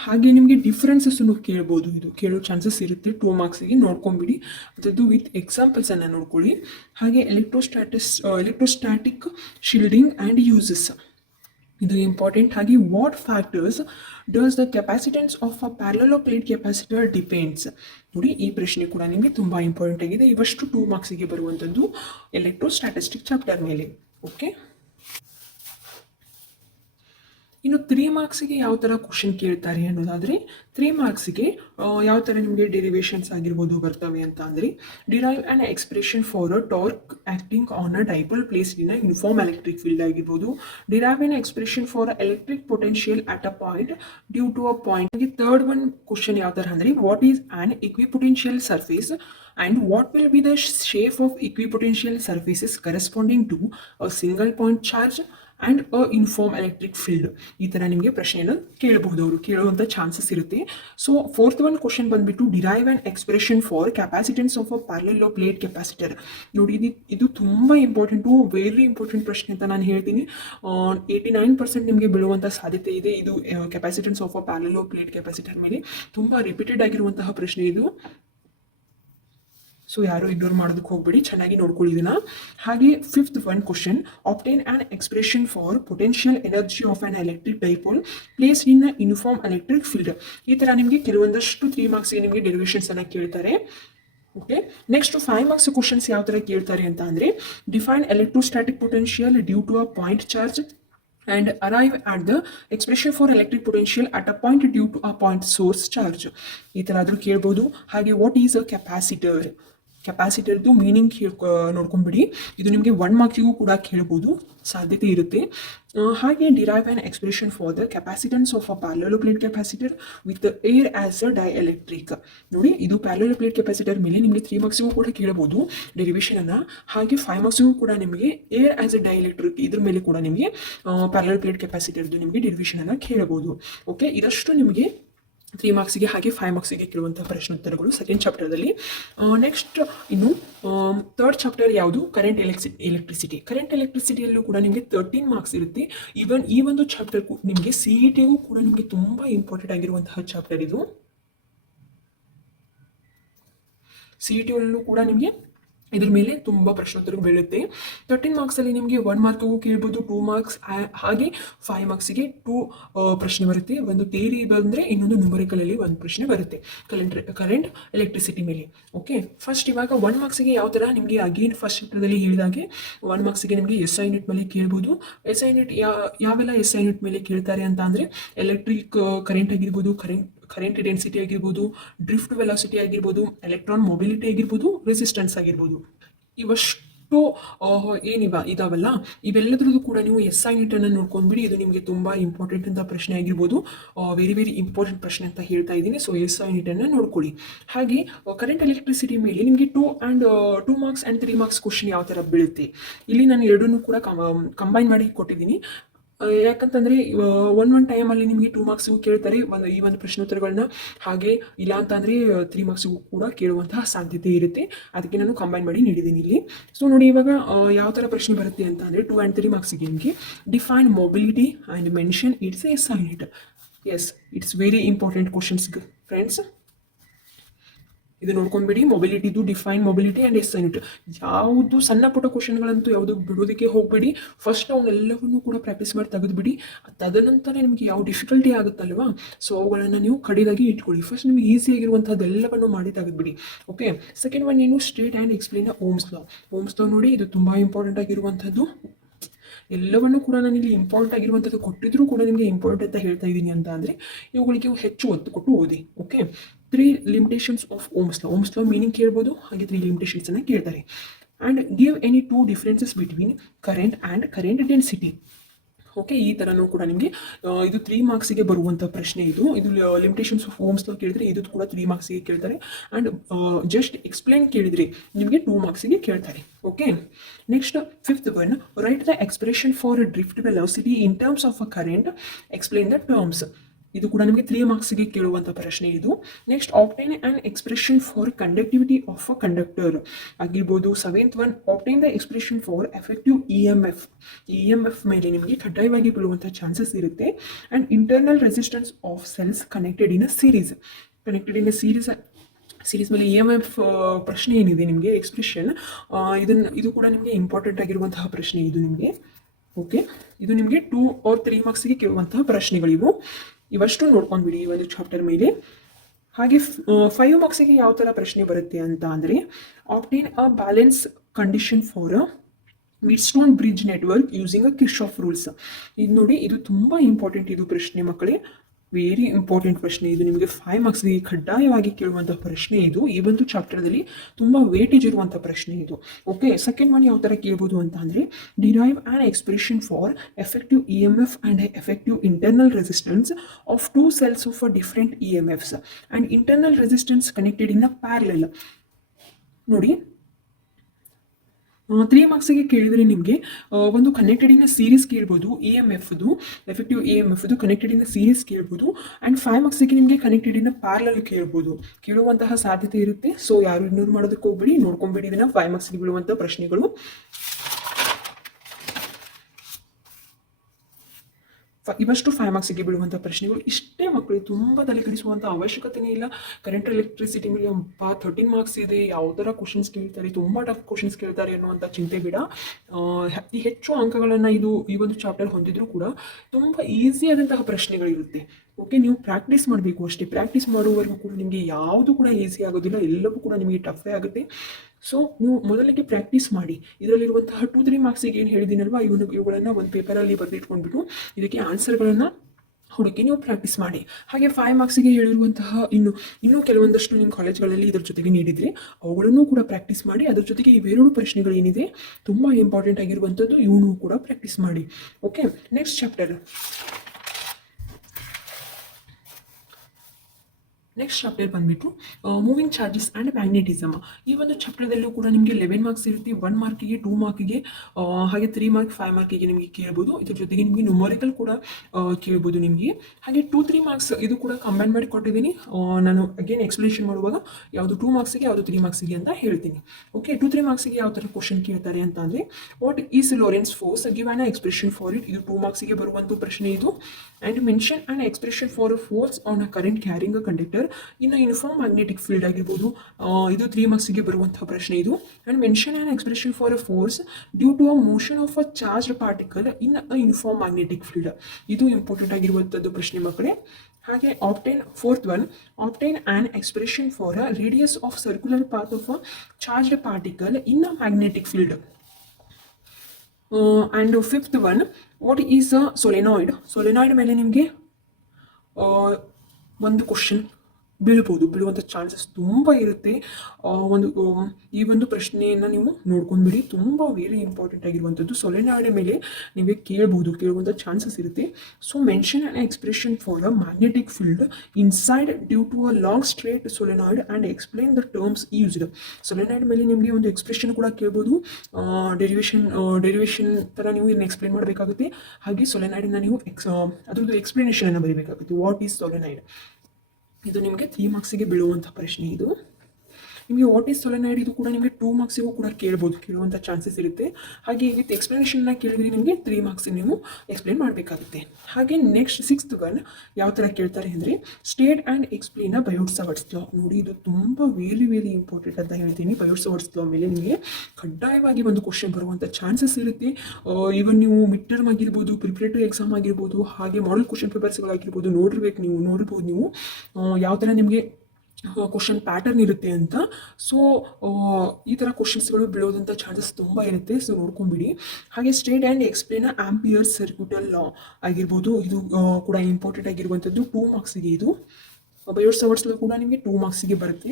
ಹಾಗೆ ನಿಮಗೆ ಡಿಫ್ರೆನ್ಸಸ್ಸನ್ನು ಕೇಳ್ಬೋದು. ಇದು ಕೇಳೋ ಚಾನ್ಸಸ್ ಇರುತ್ತೆ 2 ಮಾರ್ಕ್ಸಿಗೆ. ನೋಡ್ಕೊಂಬಿಡಿ, ಅದರದ್ದು ವಿತ್ ಎಕ್ಸಾಂಪಲ್ಸನ್ನು ನೋಡ್ಕೊಳ್ಳಿ. ಹಾಗೆ ಎಲೆಕ್ಟ್ರೋಸ್ಟ್ಯಾಟಿಕ್ ಶೀಲ್ಡಿಂಗ್ ಆ್ಯಂಡ್ ಯೂಸಸ್, ಇದು ಇಂಪಾರ್ಟೆಂಟ್. ಹಾಗೆ what factors does the capacitance of a parallel plate capacitor depends. ನೋಡಿ, ಈ ಪ್ರಶ್ನೆ ಕೂಡ ನಿಮಗೆ ತುಂಬ ಇಂಪಾರ್ಟೆಂಟ್ ಆಗಿದೆ. ಇವಷ್ಟು 2 ಮಾರ್ಕ್ಸಿಗೆ ಬರುವಂಥದ್ದು ಎಲೆಕ್ಟ್ರೋಸ್ಟ್ಯಾಟಿಸ್ಟಿಕ್ ಚಾಪ್ಟರ್ ಮೇಲೆ. ಓಕೆ, ಇನ್ನು 3 ಮಾರ್ಕ್ಸಿಗೆ ಯಾವ ಥರ ಕ್ವಶನ್ ಕೇಳ್ತಾರೆ ಅನ್ನೋದಾದರೆ, 3 ಮಾರ್ಕ್ಸಿಗೆ ಯಾವ ಥರ ನಿಮಗೆ ಡೆರಿವೇಷನ್ಸ್ ಆಗಿರ್ಬೋದು ಬರ್ತವೆ ಅಂತ ಅಂದರೆ, derive an expression for a torque acting on a dipole placed in a uniform electric field ಆಗಿರ್ಬೋದು. Derive an expression for electric potential at a point due to a point. ಹಾಗೆ ಥರ್ಡ್ ಒನ್ ಕ್ವಶನ್ ಯಾವ ಥರ ಅಂದರೆ, what is an equipotential surface and what will be the shape of equipotential surfaces corresponding to a single point charge and a uniform electric field. ಈ ಥರ ನಿಮಗೆ ಪ್ರಶ್ನೆಯನ್ನು ಕೇಳಬಹುದು, ಅವರು ಕೇಳುವಂಥ ಚಾನ್ಸಸ್ ಇರುತ್ತೆ. ಸೊ ಫೋರ್ತ್ ಒನ್ ಕ್ವಶನ್ ಬಂದುಬಿಟ್ಟು derive and expression for capacitance of a parallel plate capacitor. ನೋಡಿ, ಇದು ತುಂಬ ಇಂಪಾರ್ಟೆಂಟು, ವೆರಿ ಇಂಪಾರ್ಟೆಂಟ್ ಪ್ರಶ್ನೆ ಅಂತ ನಾನು ಹೇಳ್ತೀನಿ. 89% ನಿಮಗೆ ಬೀಳುವಂಥ ಸಾಧ್ಯತೆ ಇದೆ. ಇದು capacitance of a parallel plate capacitor ಮೇಲೆ ತುಂಬ ರಿಪೀಟೆಡ್ ಆಗಿರುವಂತಹ ಪ್ರಶ್ನೆ ಇದು. ಸೊ ಯಾರು ಇಗ್ನೋರ್ ಮಾಡೋದಕ್ಕೆ ಹೋಗ್ಬೇಡಿ, ಚೆನ್ನಾಗಿ ನೋಡ್ಕೊಳ್ಳಿದ್ದೀನ. ಹಾಗೆ fifth one question, obtain an expression for potential energy of an electric dipole placed in uniform electric field. ಈ ಥರ ನಿಮಗೆ ಕೆಲವೊಂದಷ್ಟು 3 ಮಾರ್ಕ್ಸ್ಗೆ ನಿಮಗೆ ಡೆರಿವೇಷನ್ಸನ್ನು ಕೇಳ್ತಾರೆ. ಓಕೆ, ನೆಕ್ಸ್ಟ್ 5 ಮಾರ್ಕ್ಸ್ ಕ್ವಶನ್ಸ್ ಯಾವ ಥರ ಕೇಳ್ತಾರೆ ಅಂತ ಅಂದರೆ, define electrostatic potential due to a point charge and arrive at the expression for electric potential at a point due to a point source charge. ಈ ಥರ ಆದರೂ ಕೇಳ್ಬೋದು. ಹಾಗೆ ವಾಟ್ ಈಸ್ ಅ ಕೆಪಾಸಿಟರ್ದು ಮೀನಿಂಗ್ ನೋಡ್ಕೊಂಬಿಡಿ. ಇದು ನಿಮಗೆ 1 ಮಾರ್ಕ್ಸಿಗೂ ಕೂಡ ಕೇಳ್ಬೋದು, ಸಾಧ್ಯತೆ ಇರುತ್ತೆ. ಹಾಗೆ derive an expression for the capacitance of a parallel plate capacitor with air as a dielectric. ನೋಡಿ, ಇದು ಪ್ಯಾರಲಲ್ ಪ್ಲೇಟ್ ಕೆಪಾಸಿಟರ್ ಮೇಲೆ ನಿಮಗೆ 3 ಮಾರ್ಕ್ಸಿಗೂ ಕೂಡ ಕೇಳಬಹುದು ಡೆರಿವೇಷನನ್ನು. ಹಾಗೆ 5 ಮಾರ್ಕ್ಸಿಗೂ ಕೂಡ ನಿಮಗೆ ಏರ್ ಆಸ್ ಅ ಡೈಎಲೆಕ್ಟ್ರಿಕ್ ಇದ್ರ ಮೇಲೆ ಕೂಡ ನಿಮಗೆ ಪ್ಯಾರಲಲ್ ಪ್ಲೇಟ್ ಕೆಪಾಸಿಟರ್ದು ನಿಮಗೆ ಡೆರಿವೇಷನನ್ನು ಕೇಳಬಹುದು. ಓಕೆ, ಇದಷ್ಟು ನಿಮಗೆ 3 ಮಾರ್ಕ್ಸಿಗೆ ಹಾಗೆ 5 ಮಾರ್ಕ್ಸಿಗೆ ಕೇಳುವಂಥ ಪ್ರಶ್ನೋತ್ತರಗಳು ಸೆಕೆಂಡ್ ಚಾಪ್ಟರ್ದಲ್ಲಿ. ನೆಕ್ಸ್ಟ್ ಇನ್ನು ಥರ್ಡ್ ಚಾಪ್ಟರ್ ಯಾವುದು, ಕರೆಂಟ್ ಎಲೆಕ್ಟ್ರಿಸಿಟಿ. ಕರೆಂಟ್ ಎಲೆಕ್ಟ್ರಿಸಿಟಿಯಲ್ಲೂ ಕೂಡ ನಿಮಗೆ 13 ಮಾರ್ಕ್ಸ್ ಇರುತ್ತೆ. ಈವನ್ ಈ ಒಂದು ಚಾಪ್ಟರ್ ನಿಮಗೆ CETಗೂ ಕೂಡ ನಿಮಗೆ ತುಂಬ ಇಂಪಾರ್ಟೆಂಟ್ ಆಗಿರುವಂತಹ ಚಾಪ್ಟರ್ ಇದು. CETಯಲ್ಲೂ ಕೂಡ ನಿಮಗೆ ಇದ್ರ ಮೇಲೆ ತುಂಬ ಪ್ರಶ್ನೋತ್ತರಗಳು ಬೀಳುತ್ತೆ. 13 ಮಾರ್ಕ್ಸಲ್ಲಿ ನಿಮಗೆ 1 ಮಾರ್ಕ್ಗೂ ಕೇಳ್ಬೋದು, 2 ಮಾರ್ಕ್ಸ್ ಹಾಗೆ 5 ಮಾರ್ಕ್ಸಿಗೆ 2 ಪ್ರಶ್ನೆ ಬರುತ್ತೆ. ಒಂದು ಥಿಯರಿ ಬಂದರೆ ಇನ್ನೊಂದು ನ್ಯೂಮರಿಕಲಲ್ಲಿ ಒಂದು ಪ್ರಶ್ನೆ ಬರುತ್ತೆ ಕರೆಂಟ್ ಎಲೆಕ್ಟ್ರಿಸಿಟಿ ಮೇಲೆ. ಓಕೆ, ಫಸ್ಟ್ ಇವಾಗ 1 ಮಾರ್ಕ್ಸಿಗೆ ಯಾವ ಥರ ನಿಮಗೆ ಅಗೇನ್ ಫಸ್ಟ್ ಚಾಪ್ಟರ್ದಲ್ಲಿ ಹೇಳಿದಾಗೆ 1 ಮಾರ್ಕ್ಸಿಗೆ ನಿಮಗೆ SI ಯೂನಿಟ್ ಮೇಲೆ ಕೇಳ್ಬೋದು. SI ಯೂನಿಟ್ ಯಾವೆಲ್ಲ SI ಯೂನಿಟ್ ಮೇಲೆ ಕೇಳ್ತಾರೆ ಅಂತ ಅಂದರೆ, ಎಲೆಕ್ಟ್ರಿಕ್ ಕರೆಂಟ್ ಆಗಿರ್ಬೋದು, ಕರೆಂಟ್ ಡೆನ್ಸಿಟಿ ಆಗಿರ್ಬೋದು, ಡ್ರಿಫ್ಟ್ ವೆಲಾಸಿಟಿ ಆಗಿರ್ಬೋದು, ಎಲೆಕ್ಟ್ರಾನ್ ಮೊಬಿಲಿಟಿ ಆಗಿರ್ಬೋದು, ರೆಸಿಸ್ಟೆನ್ಸ್ ಆಗಿರ್ಬೋದು. ಇವಷ್ಟು ಇದಾವಲ್ಲ, ಇವೆಲ್ಲದ್ರದ್ದು ಕೂಡ ನೀವು SI ಯೂನಿಟನ್ನು ನೋಡ್ಕೊಂಡ್ಬಿಡಿ. ಇದು ನಿಮಗೆ ತುಂಬ ಇಂಪಾರ್ಟೆಂಟ್ ಅಂತ ಪ್ರಶ್ನೆ ಆಗಿರ್ಬೋದು, ವೆರಿ ವೆರಿ ಇಂಪಾರ್ಟೆಂಟ್ ಪ್ರಶ್ನೆ ಅಂತ ಹೇಳ್ತಾ ಇದ್ದೀನಿ. ಸೊ SI ಯೂನಿಟನ್ನು ನೋಡ್ಕೊಳ್ಳಿ. ಹಾಗೆ ಕರೆಂಟ್ ಎಲೆಕ್ಟ್ರಿಸಿಟಿ ಮೇಲೆ ನಿಮಗೆ 2 ಮಾರ್ಕ್ಸ್ ಆ್ಯಂಡ್ 3 ಮಾರ್ಕ್ಸ್ ಕ್ವಶನ್ ಯಾವ ಥರ ಬೀಳುತ್ತೆ, ಇಲ್ಲಿ ನಾನು ಎರಡನ್ನೂ ಕೂಡ ಕಂಬೈನ್ ಮಾಡಿ ಕೊಟ್ಟಿದ್ದೀನಿ. ಯಾಕಂತಂದರೆ ಒನ್ ಟೈಮಲ್ಲಿ ನಿಮಗೆ 2 ಮಾರ್ಕ್ಸಿಗೂ ಕೇಳ್ತಾರೆ ಈ ಒಂದು ಪ್ರಶ್ನೋತ್ತರಗಳನ್ನ, ಹಾಗೆ ಇಲ್ಲ ಅಂತಂದರೆ 3 ಮಾರ್ಕ್ಸಿಗೂ ಕೂಡ ಕೇಳುವಂತಹ ಸಾಧ್ಯತೆ ಇರುತ್ತೆ. ಅದಕ್ಕೆ ನಾನು ಕಂಬೈನ್ ಮಾಡಿ ನೀಡಿದ್ದೀನಿ ಇಲ್ಲಿ. ಸೊ ನೋಡಿ, ಇವಾಗ ಯಾವ ಥರ ಪ್ರಶ್ನೆ ಬರುತ್ತೆ ಅಂತ ಅಂದರೆ 2 ಆ್ಯಂಡ್ 3 ಮಾರ್ಕ್ಸಿಗೆ ನಿಮಗೆ define mobility and mention its SI unit. Yes, it's very important questions friends. ಇದು ನೋಡ್ಕೊಂಡ್ಬಿಡಿ, ಮೊಬಿಲಿಟಿದು define mobility and SI unit. ಯಾವುದು ಸಣ್ಣ ಪುಟ್ಟ ಕ್ವಶನ್ಗಳಂತೂ ಯಾವುದು ಬಿಡೋದಕ್ಕೆ ಹೋಗಬೇಡಿ. ಫಸ್ಟ್ ಅವನ್ನೆಲ್ಲವನ್ನೂ ಕೂಡ ಪ್ರಾಕ್ಟೀಸ್ ಮಾಡಿ ತೆಗೆದುಬಿಡಿ. ತದನಂತರ ನಿಮಗೆ ಯಾವ ಡಿಫಿಕಲ್ಟಿ ಆಗುತ್ತಲ್ವಾ, ಸೊ ಅವುಗಳನ್ನು ನೀವು ಕಡಿದಾಗಿ ಇಟ್ಕೊಳ್ಳಿ. ಫಸ್ಟ್ ನಿಮಗೆ ಈಸಿ ಆಗಿರುವಂಥದ್ದೆಲ್ಲವನ್ನು ಮಾಡಿ ತೆಗೆದುಬಿಡಿ. ಓಕೆ, ಸೆಕೆಂಡ್ ಒನ್ ಏನು, state and explain Ohm's law. Ohm's law ನೋಡಿ, ಇದು ತುಂಬ ಇಂಪಾರ್ಟೆಂಟ್ ಆಗಿರುವಂಥದ್ದು. ಎಲ್ಲವನ್ನೂ ಕೂಡ ನಾನು ಇಲ್ಲಿ ಇಂಪಾರ್ಟೆಂಟ್ ಆಗಿರುವಂಥದ್ದು ಕೊಟ್ಟಿದ್ರೂ ಕೂಡ ನಿಮಗೆ ಇಂಪಾರ್ಟೆಂಟ್ ಅಂತ ಹೇಳ್ತಾ ಇದ್ದೀನಿ ಅಂತ ಅಂದರೆ ಇವುಗಳಿಗೆ ಹೆಚ್ಚು ಒತ್ತು ಕೊಟ್ಟು ಓದಿ. Okay, 3 limitations of Ohm's law. Ohm's law meaning ಕೇಳ್ಬೋದು, ಹಾಗೆ 3 ಲಿಮಿಟೇಷನ್ಸನ್ನು ಕೇಳ್ತಾರೆ. And give any 2 differences between current and current density. Okay, ಈ ಥರನೂ ಕೂಡ ನಿಮಗೆ ಇದು 3 ಮಾರ್ಕ್ಸಿಗೆ ಬರುವಂಥ ಪ್ರಶ್ನೆ. ಇದು ಲಿಮಿಟೇಷನ್ಸ್ ಆಫ್ ಓಮ್ಸ್ ಲಾ ಕೇಳಿದರೆ ಇದು ಕೂಡ 3 ಮಾರ್ಕ್ಸಿಗೆ ಕೇಳ್ತಾರೆ. ಆ್ಯಂಡ್ ಜಸ್ಟ್ ಎಕ್ಸ್ಪ್ಲೇನ್ ಕೇಳಿದರೆ ನಿಮಗೆ 2 ಮಾರ್ಕ್ಸಿಗೆ ಕೇಳ್ತಾರೆ. Okay, next 5th one, write the expression for drift velocity in terms of a current, explain the terms. ಇದು ಕೂಡ ನಿಮಗೆ 3 ಮಾರ್ಕ್ಸಿಗೆ ಕೇಳುವಂಥ ಪ್ರಶ್ನೆ ಇದು. Next, obtain and expression for conductivity of a conductor ಆಗಿರ್ಬೋದು. 7th one, obtain the expression for effective EMF. EMF ಮೇಲೆ ನಿಮಗೆ ಕಡ್ಡಾಯವಾಗಿ ಬೀಳುವಂಥ ಚಾನ್ಸಸ್ ಇರುತ್ತೆ. And internal resistance of cells connected in a series. Series ಮೇಲೆ EMF ಪ್ರಶ್ನೆ ಏನಿದೆ ನಿಮಗೆ ಎಕ್ಸ್ಪ್ರೆಷನ್, ಇದು ಕೂಡ ನಿಮಗೆ ಇಂಪಾರ್ಟೆಂಟ್ ಆಗಿರುವಂತಹ ಪ್ರಶ್ನೆ ಇದು ನಿಮಗೆ. ಓಕೆ, ಇದು ನಿಮಗೆ 2 or 3 ಮಾರ್ಕ್ಸಿಗೆ ಕೇಳುವಂತಹ ಪ್ರಶ್ನೆಗಳಿವು. ಇವಷ್ಟು ನೋಡ್ಕೊಂಡ್ಬಿಡಿ ಈ ಒಂದು ಚಾಪ್ಟರ್ ಮೇಲೆ. ಹಾಗೆ 5 ಮಾರ್ಕ್ಸಿಗೆ ಯಾವ ಥರ ಪ್ರಶ್ನೆ ಬರುತ್ತೆ ಅಂತ ಅಂದರೆ, obtain a balance condition for a Wheatstone bridge network using a Kirchhoff rules. ಇದು ನೋಡಿ, ಇದು ತುಂಬ ಇಂಪಾರ್ಟೆಂಟ್ ಇದು ಪ್ರಶ್ನೆ ಮಕ್ಕಳೇ, ವೆರಿ ಇಂಪಾರ್ಟೆಂಟ್ ಪ್ರಶ್ನೆ ಇದು. ನಿಮಗೆ 5 ಮಾರ್ಕ್ಸ್ಗೆ ಕಡ್ಡಾಯವಾಗಿ ಕೇಳುವಂಥ ಪ್ರಶ್ನೆ ಇದು. ಈ ಒಂದು ಚಾಪ್ಟರ್ದಲ್ಲಿ ತುಂಬ ವೇಟೇಜ್ ಇರುವಂಥ ಪ್ರಶ್ನೆ ಇದು. ಓಕೆ, ಸೆಕೆಂಡ್ ಒನ್ ಯಾವ ಥರ ಕೇಳ್ಬೋದು ಅಂತ ಅಂದರೆ, derive an expression for effective EMF and effective internal resistance of 2 cells of different EMFs and internal resistance connected in a parallel. ನೋಡಿ, 3 ಮಾರ್ಕ್ಸಿಗೆ ಕೇಳಿದರೆ ನಿಮಗೆ ಒಂದು ಕನೆಕ್ಟೆಡ್ ಇನ್ ಸೀರೀಸ್ ಕೇಳ್ಬೋದು, EMFದು ಎಫೆಕ್ಟಿವ್ EMFದು ಕನೆಕ್ಟೆಡ್ ಇನ್ ಸೀರೀಸ್ ಕೇಳ್ಬೋದು. ಆ್ಯಂಡ್ 5 ಮಾರ್ಕ್ಸಿಗೆ ನಿಮಗೆ ಕನೆಕ್ಟೆಡ್ ಇನ್ ಪ್ಯಾರಲಲ್ ಕೇಳುವಂತಹ ಸಾಧ್ಯತೆ ಇರುತ್ತೆ. ಸೊ ಯಾರು ಇಗ್ನೋರ್ ಮಾಡೋದಕ್ಕೆ ಹೋಗ್ಬಿಡಿ, ನೋಡ್ಕೊಂಬಿಡಿ ಇದನ್ನು. 5 ಮಾರ್ಕ್ಸಿಗೆ ಬೀಳುವಂಥ ಪ್ರಶ್ನೆಗಳು ಇವಷ್ಟು 5 ಮಾರ್ಕ್ಸಿಗೆ ಬೀಳುವಂಥ ಪ್ರಶ್ನೆಗಳು ಇಷ್ಟೇ ಮಕ್ಕಳು. ತುಂಬ ತಲೆಕೆಡಿಸುವಂಥ ಅವಶ್ಯಕತೆಯೇ ಇಲ್ಲ. ಕರೆಂಟ್ ಎಲೆಕ್ಟ್ರಿಸಿಟಿ ಮೇಲೆ 13 ಮಾರ್ಕ್ಸ್ ಇದೆ, ಯಾವ ಥರ ಕ್ವಶನ್ಸ್ ಕೇಳ್ತಾರೆ, ತುಂಬ ಟಫ್ ಕ್ವಶನ್ಸ್ ಕೇಳ್ತಾರೆ ಅನ್ನುವಂಥ ಚಿಂತೆ ಬೇಡ. ಅತಿ ಹೆಚ್ಚು ಅಂಕಗಳನ್ನು ಈ ಒಂದು ಚಾಪ್ಟರ್ ಹೊಂದಿದ್ರೂ ಕೂಡ ತುಂಬ ಈಸಿಯಾದಂತಹ ಪ್ರಶ್ನೆಗಳಿರುತ್ತೆ. ಓಕೆ, ನೀವು ಪ್ರಾಕ್ಟೀಸ್ ಮಾಡಬೇಕು ಅಷ್ಟೇ. ಪ್ರಾಕ್ಟೀಸ್ ಮಾಡುವವರೆಗೂ ಕೂಡ ನಿಮಗೆ ಯಾವುದು ಕೂಡ ಈಸಿ ಆಗೋದಿಲ್ಲ, ಎಲ್ಲವೂ ಕೂಡ ನಿಮಗೆ ಟಫೇ ಆಗುತ್ತೆ. ಸೊ ನೀವು ಮೊದಲಿಗೆ ಪ್ರಾಕ್ಟೀಸ್ ಮಾಡಿ. ಇದರಲ್ಲಿರುವಂತಹ 2-3 ಮಾರ್ಕ್ಸಿಗೆ ಏನು ಹೇಳಿದ್ದೀನಲ್ವಾ, ಇವುಗಳನ್ನು ಒಂದು ಪೇಪರಲ್ಲಿ ಬರೆದಿಟ್ಕೊಂಡ್ಬಿಟ್ಟು ಇದಕ್ಕೆ ಆನ್ಸರ್ಗಳನ್ನು ಹುಡುಕಿ ನೀವು ಪ್ರಾಕ್ಟೀಸ್ ಮಾಡಿ. ಹಾಗೆ 5 ಮಾರ್ಕ್ಸಿಗೆ ಹೇಳಿರುವಂತಹ ಇನ್ನೂ ಕೆಲವೊಂದಷ್ಟು ನಿಮ್ಮ ಕಾಲೇಜ್ಗಳಲ್ಲಿ ಇದರ ಜೊತೆಗೆ ನೀಡಿದರೆ ಅವುಗಳನ್ನು ಕೂಡ ಪ್ರಾಕ್ಟೀಸ್ ಮಾಡಿ. ಅದರ ಜೊತೆಗೆ ಇವೆರಡು ಪ್ರಶ್ನೆಗಳೇನಿದೆ ತುಂಬ ಇಂಪಾರ್ಟೆಂಟ್ ಆಗಿರುವಂಥದ್ದು, ಇವನು ಕೂಡ ಪ್ರಾಕ್ಟೀಸ್ ಮಾಡಿ. ಓಕೆ, ನೆಕ್ಸ್ಟ್ ಚಾಪ್ಟರ್ ಬಂದ್ಬಿಟ್ಟು ಮೂವಿಂಗ್ ಚಾರ್ಜಸ್ ಆ್ಯಂಡ್ ಮ್ಯಾಗ್ನೆಟಿಸಮ್. ಈ ಒಂದು ಚಾಪ್ಟರ್ದಲ್ಲೂ ಕೂಡ ನಿಮಗೆ 11 ಮಾರ್ಕ್ಸ್ ಇರುತ್ತೆ. 1 ಮಾರ್ಕಿಗೆ, 2 ಮಾರ್ಕಿಗೆ, ಹಾಗೆ 3 ಮಾರ್ಕ್, 5 ಮಾರ್ಕಿಗೆ ನಿಮಗೆ ಕೇಳ್ಬೋದು. ಇದ್ರ ಜೊತೆಗೆ ನಿಮಗೆ ನ್ಯೂಮರಿಕಲ್ ಕೂಡ ಕೇಳ್ಬೋದು ನಿಮಗೆ. ಹಾಗೆ 2-3 ಮಾರ್ಕ್ಸ್ ಇದು ಕೂಡ ಕಂಬೈನ್ ಮಾಡಿ ಕೊಟ್ಟಿದ್ದೀನಿ. ನಾನು ಅಗೇನ್ ಎಕ್ಸ್ಪ್ಲೇಷನ್ ಮಾಡುವಾಗ ಯಾವುದು 2 ಮಾರ್ಕ್ಸಿಗೆ ಯಾವುದು 3 ಮಾರ್ಕ್ಸಿಗೆ ಅಂತ ಹೇಳ್ತೀನಿ. ಓಕೆ, 2-3 ಮಾರ್ಕ್ಸಿಗೆ ಯಾವ ಥರ ಕ್ವಶನ್ ಕೇಳ್ತಾರೆ ಅಂತ ಅಂದರೆ, what is Lorentz force, give an expression for it. ಇದು 2 ಮಾರ್ಕ್ಸಿಗೆ ಬರುವಂಥ ಪ್ರಶ್ನೆ ಇದು. And mention an expression for a force on a current carrying a conductor ಇನ್ನು ಯೂನಿಫಾರ್ಮ್ ಮ್ಯಾಗ್ನೆಟಿಕ್ ಫೀಲ್ಡ್ ಆಗಿರ್ಬೋದು. ಇದು 3 ಮಾರ್ಕ್ಸಿಗೆ ಬರುವಂತಹ ಪ್ರಶ್ನೆ ಇದು. And mention an expression for a force due to a motion of a charged particle in a uniform magnetic field. ಇದು important ಆಗಿರುವಂಥದ್ದು ಪ್ರಶ್ನೆ ಮಕ್ಕಳೇ. ಹಾಗೆ fourth one, obtain an expression for a radius of circular path of a charged particle in a magnetic field. And 5th one, what is a solenoid? Solenoid ಮೇಲೆ ನಿಮಗೆ ಒಂದು question ಬೀಳುವಂಥ chances ತುಂಬ ಇರುತ್ತೆ. ಈ ಒಂದು ಪ್ರಶ್ನೆಯನ್ನು ನೀವು ನೋಡ್ಕೊಂಡ್ಬಿಡಿ, ತುಂಬ ವೆರಿ ಇಂಪಾರ್ಟೆಂಟ್ ಆಗಿರುವಂಥದ್ದು. ಸೊಲೆನಾಯ್ಡ್ ಮೇಲೆ ನೀವೇ ಕೇಳುವಂಥ ಚಾನ್ಸಸ್ ಇರುತ್ತೆ. So mention an expression for a magnetic field inside due to a long straight solenoid and explain the terms used. Solenoid ಮೇಲೆ ನಿಮಗೆ ಒಂದು ಎಕ್ಸ್ಪ್ರೆಷನ್ ಕೂಡ ಕೇಳ್ಬೋದು, ಡೆರಿವೇಷನ್ ಥರ ನೀವು ಇದನ್ನ ಎಕ್ಸ್ಪ್ಲೈನ್ ಮಾಡಬೇಕಾಗುತ್ತೆ. ಹಾಗೆ ಸೊಲೆನಾಯ್ಡನ್ನ ನೀವು ಅದ್ರದ್ದು ಎಕ್ಸ್ಪ್ಲನೇಷನನ್ನು ಬರೀಬೇಕಾಗುತ್ತೆ. ವಾಟ್ ಈಸ್ ಸೊಲೆನಾಯ್ಡ್, ಇದು ನಿಮಗೆ 3 ಮಾರ್ಕ್ಸಿಗೆ ಬೀಳುವಂಥ ಪ್ರಶ್ನೆ. ಇದು ನಿಮಗೆ ವಾಟ್ ಈಸ್ ಸೊಲೆನಾಯ್ಡ್ ಇದು ಕೂಡ ನಿಮಗೆ 2 ಮಾರ್ಕ್ಸಿಗೂ ಕೂಡ ಕೇಳುವಂಥ ಚಾನ್ಸಸ್ ಇರುತ್ತೆ. ಹಾಗೆ ವಿತ್ ಎಕ್ಸ್ಪ್ಲನೇಷನ್ನ ಕೇಳಿದ್ರೆ ನಿಮಗೆ 3 ಮಾರ್ಕ್ಸಿಗೆ ನೀವು ಎಕ್ಸ್ಪ್ಲೇನ್ ಮಾಡಬೇಕಾಗುತ್ತೆ. ಹಾಗೆ ನೆಕ್ಸ್ಟ್ 6th ಒನ್ ಯಾವ ಥರ ಕೇಳ್ತಾರೆ ಅಂದರೆ ಸ್ಟೇಟ್ ಆ್ಯಂಡ್ ಎಕ್ಸ್ಪ್ಲೇನ್ ಅ ಬಯೋಟ್-ಸವರ್ಟ್ಸ್ ಲಾ. ನೋಡಿ, ಇದು ತುಂಬ ವೆರಿ ಇಂಪಾರ್ಟೆಂಟ್ ಅಂತ ಹೇಳ್ತೀನಿ. ಬಯೋಟ್-ಸವರ್ಟ್ಸ್ ಲಾ ಮೇಲೆ ನಿಮಗೆ ಕಡ್ಡಾಯವಾಗಿ ಒಂದು ಕ್ವಶನ್ ಬರುವಂಥ ಚಾನ್ಸಸ್ ಇರುತ್ತೆ. ಈವನ್ ನೀವು ಮಿಡ್ ಟರ್ಮ್ ಆಗಿರ್ಬೋದು, ಪ್ರಿಪ್ರೇಟರಿ ಎಕ್ಸಾಮ್ ಆಗಿರ್ಬೋದು, ಹಾಗೆ ಮಾಡಲ್ ಕ್ವಶನ್ ಪೇಪರ್ಸ್ಗಳಾಗಿರ್ಬೋದು, ನೋಡಿರ್ಬೋದು ನೀವು ಯಾವ ಥರ ನಿಮಗೆ ಕ್ವಶನ್ ಪ್ಯಾಟರ್ನ್ ಇರುತ್ತೆ ಅಂತ. ಸೊ ಈ ಥರ ಕ್ವಶನ್ಸ್ಗಳು ಬೀಳೋದಂಥ ಚಾನ್ಸಸ್ ತುಂಬ ಇರುತ್ತೆ. ಸೊ ನೋಡ್ಕೊಂಬಿಡಿ. ಹಾಗೆ state and explain ampere circuital ಲಾ ಆಗಿರ್ಬೋದು, ಇದು ಕೂಡ ಇಂಪಾರ್ಟೆಂಟ್ ಆಗಿರುವಂಥದ್ದು. 2 ಮಾರ್ಕ್ಸಿಗೆ ಇದು. ಬಯೋಟ್-ಸವರ್ಟ್ಸ್ ಲಾ ಕೂಡ ನಿಮಗೆ 2 ಮಾರ್ಕ್ಸಿಗೆ ಬರುತ್ತೆ.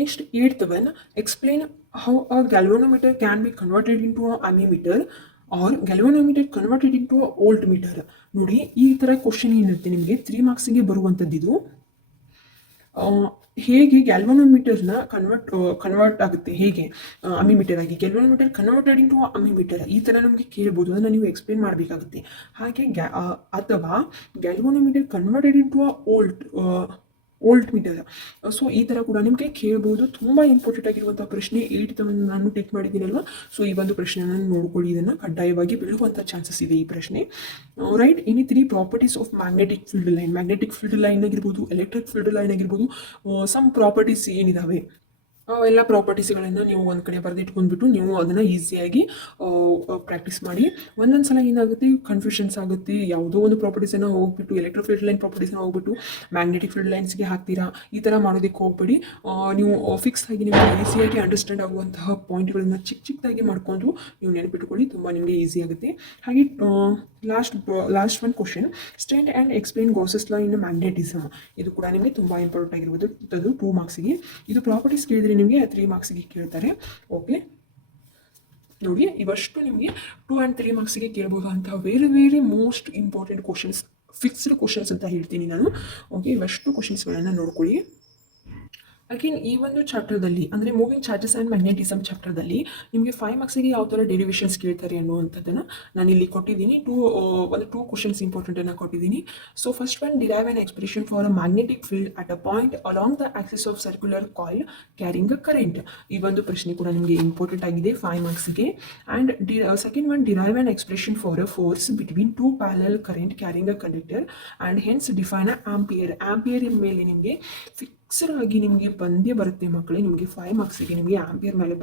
Next 8th one explain how a galvanometer can be converted into a ammeter or galvanometer converted into a voltmeter. ನೋಡಿ, ಈ ಥರ ಕ್ವಶನ್ ಏನಿರುತ್ತೆ ನಿಮಗೆ 3 ಮಾರ್ಕ್ಸಿಗೆ ಬರುವಂಥದ್ದು. ಇದು ಹೇಗೆ ಗ್ಯಾಲ್ವನೋಮೀಟರ್ನ ಕನ್ವರ್ಟ್ ಆಗುತ್ತೆ, ಹೇಗೆ ಅಮಿಮೀಟರ್ ಆಗಿ ಗ್ಯಾಲ್ವನೋಮೀಟರ್ ಕನ್ವರ್ಟೆಡ್ ಇಂಟು ಅಮಿಮೀಟರ್, ಈ ಥರ ನಮಗೆ ಕೇಳ್ಬೋದು. ಅದನ್ನು ನೀವು ಎಕ್ಸ್ಪ್ಲೇನ್ ಮಾಡಬೇಕಾಗುತ್ತೆ. ಹಾಗೆ ಅಥವಾ galvanometer converted into volt meter. So ಈ ಥರ ಕೂಡ ನಿಮಗೆ ಕೇಳ್ಬೋದು. ತುಂಬ ಇಂಪಾರ್ಟೆಂಟ್ ಆಗಿರುವಂಥ ಪ್ರಶ್ನೆ. 8th ನಾನು ಟೆಕ್ ಮಾಡಿದ್ದೀನಲ್ವ, ಸೊ ಈ ಒಂದು ಪ್ರಶ್ನೆಯನ್ನು ನೋಡ್ಕೊಳ್ಳಿ. ಇದನ್ನು ಕಡ್ಡಾಯವಾಗಿ ಬೀಳುವಂಥ ಚಾನ್ಸಸ್ ಇದೆ ಈ ಪ್ರಶ್ನೆ. Right, any 3 properties of magnetic field line ಆಗಿರ್ಬೋದು, ಎಲೆಕ್ಟ್ರಿಕ್ ಫೀಲ್ಡ್ ಲೈನ್ ಆಗಿರ್ಬೋದು, ಸಮ್ ಪ್ರಾಪರ್ಟೀಸ್ ಏನಿದಾವೆ ಎಲ್ಲ ಪ್ರಾಪರ್ಟೀಸ್ಗಳನ್ನು ನೀವು ಒಂದು ಕಡೆ ಬರೆದಿಟ್ಕೊಂಡ್ಬಿಟ್ಟು ನೀವು ಅದನ್ನು ಈಸಿಯಾಗಿ ಪ್ರಾಕ್ಟೀಸ್ ಮಾಡಿ. ಒಂದೊಂದು ಸಲ ಏನಾಗುತ್ತೆ, ಕನ್ಫ್ಯೂಷನ್ಸ್ ಆಗುತ್ತೆ. ಯಾವುದೋ ಒಂದು ಪ್ರಾಪರ್ಟೀಸನ್ನು ಹೋಗ್ಬಿಟ್ಟು ಎಲೆಕ್ಟ್ರಿಕ್ ಫೀಲ್ಡ್ ಲೈನ್ ಪ್ರಾಪರ್ಟೀಸನ್ನು ಹೋಗ್ಬಿಟ್ಟು ಮ್ಯಾಗ್ನೆಟಿಕ್ ಫೀಲ್ಡ್ ಲೈನ್ಸ್ಗೆ ಹಾಕ್ತೀರಾ. ಈ ಥರ ಮಾಡೋದಕ್ಕೆ ಹೋಗ್ಬೇಡಿ. ನೀವು ಫಿಕ್ಸ್ ಆಗಿ ನಿಮಗೆ ಈಸಿಯಾಗಿ ಅಂಡರ್ಸ್ಟ್ಯಾಂಡ್ ಆಗುವಂತಹ ಪಾಯಿಂಟ್ಗಳನ್ನು ಚಿಕ್ಕದಾಗಿ ಮಾಡಿಕೊಂಡು ನೀವು ನೆನಪಿಟ್ಕೊಳ್ಳಿ, ತುಂಬ ನಿಮಗೆ ಈಸಿ ಆಗುತ್ತೆ. ಹಾಗೆ last one question state and explain ಗಾಸಸ್ law in magnetism. ಇದು ಕೂಡ ನಿಮಗೆ ತುಂಬ ಇಂಪಾರ್ಟೆಂಟ್ ಆಗಿರ್ಬೋದು. ಅದು 2 ಮಾರ್ಕ್ಸಿಗೆ. ಇದು ಪ್ರಾಪರ್ಟೀಸ್ ಕೇಳಿದ್ರೆ ನಿಮಗೆ 3 ಮಾರ್ಕ್ಸಿಗೆ ಕೇಳ್ತಾರೆ. ಓಕೆ, ನೋಡಿ, ಇವಷ್ಟು ನಿಮಗೆ 2 and 3 ಮಾರ್ಕ್ಸಿಗೆ ಕೇಳ್ಬೋದು ಅಂತ very most important questions, fixed questions ಅಂತ ಹೇಳ್ತೀನಿ ನಾನು. ಓಕೆ, ಇವಷ್ಟು ಕ್ವಶನ್ಸ್ಗಳನ್ನು ನೋಡ್ಕೊಳ್ಳಿ. ಅಗೇನ್ ಈ ಒಂದು ಚಾಪ್ಟರ್ದಲ್ಲಿ ಅಂದರೆ ಮೂವಿಂಗ್ ಚಾರ್ಜಸ್ ಆ್ಯಂಡ್ ಮ್ಯಾಗ್ನೆಟಿಸಮ್ ಚಾಪ್ಟರ್ದಲ್ಲಿ ನಿಮಗೆ 5 ಮಾರ್ಕ್ಸಿಗೆ ಯಾವ ಥರ ಡೆರಿವೇಷನ್ಸ್ ಕೇಳ್ತಾರೆ ಅನ್ನುವಂಥದ್ದನ್ನು ನಾನು ಇಲ್ಲಿ ಕೊಟ್ಟಿದ್ದೀನಿ. 2 ಕ್ವಶನ್ಸ್ ಇಂಪಾರ್ಟೆಂಟನ್ನು ಕೊಟ್ಟಿದ್ದೀನಿ. So first one derive an expression for a magnetic field at a point along the axis of circular coil carrying a current. ಈ ಒಂದು ಪ್ರಶ್ನೆ ಕೂಡ ನಿಮಗೆ ಇಂಪಾರ್ಟೆಂಟ್ ಆಗಿದೆ 5 ಮಾರ್ಕ್ಸಿಗೆ. And second one derive an expression for a force between 2 parallel current carrying a conductor and hence define a ampere ಮೇಲೆ ನಿಮಗೆ ಆಗಿ ನಿಮಗೆ ಬಂದೇ ಬರುತ್ತೆ ಮಕ್ಕಳೇ. ನಿಮಗೆ 5 ಮಾರ್ಕ್ಸಿಗೆ ನಿಮಗೆ ಆಂಪಿಯರ್ ಮೇಲೆ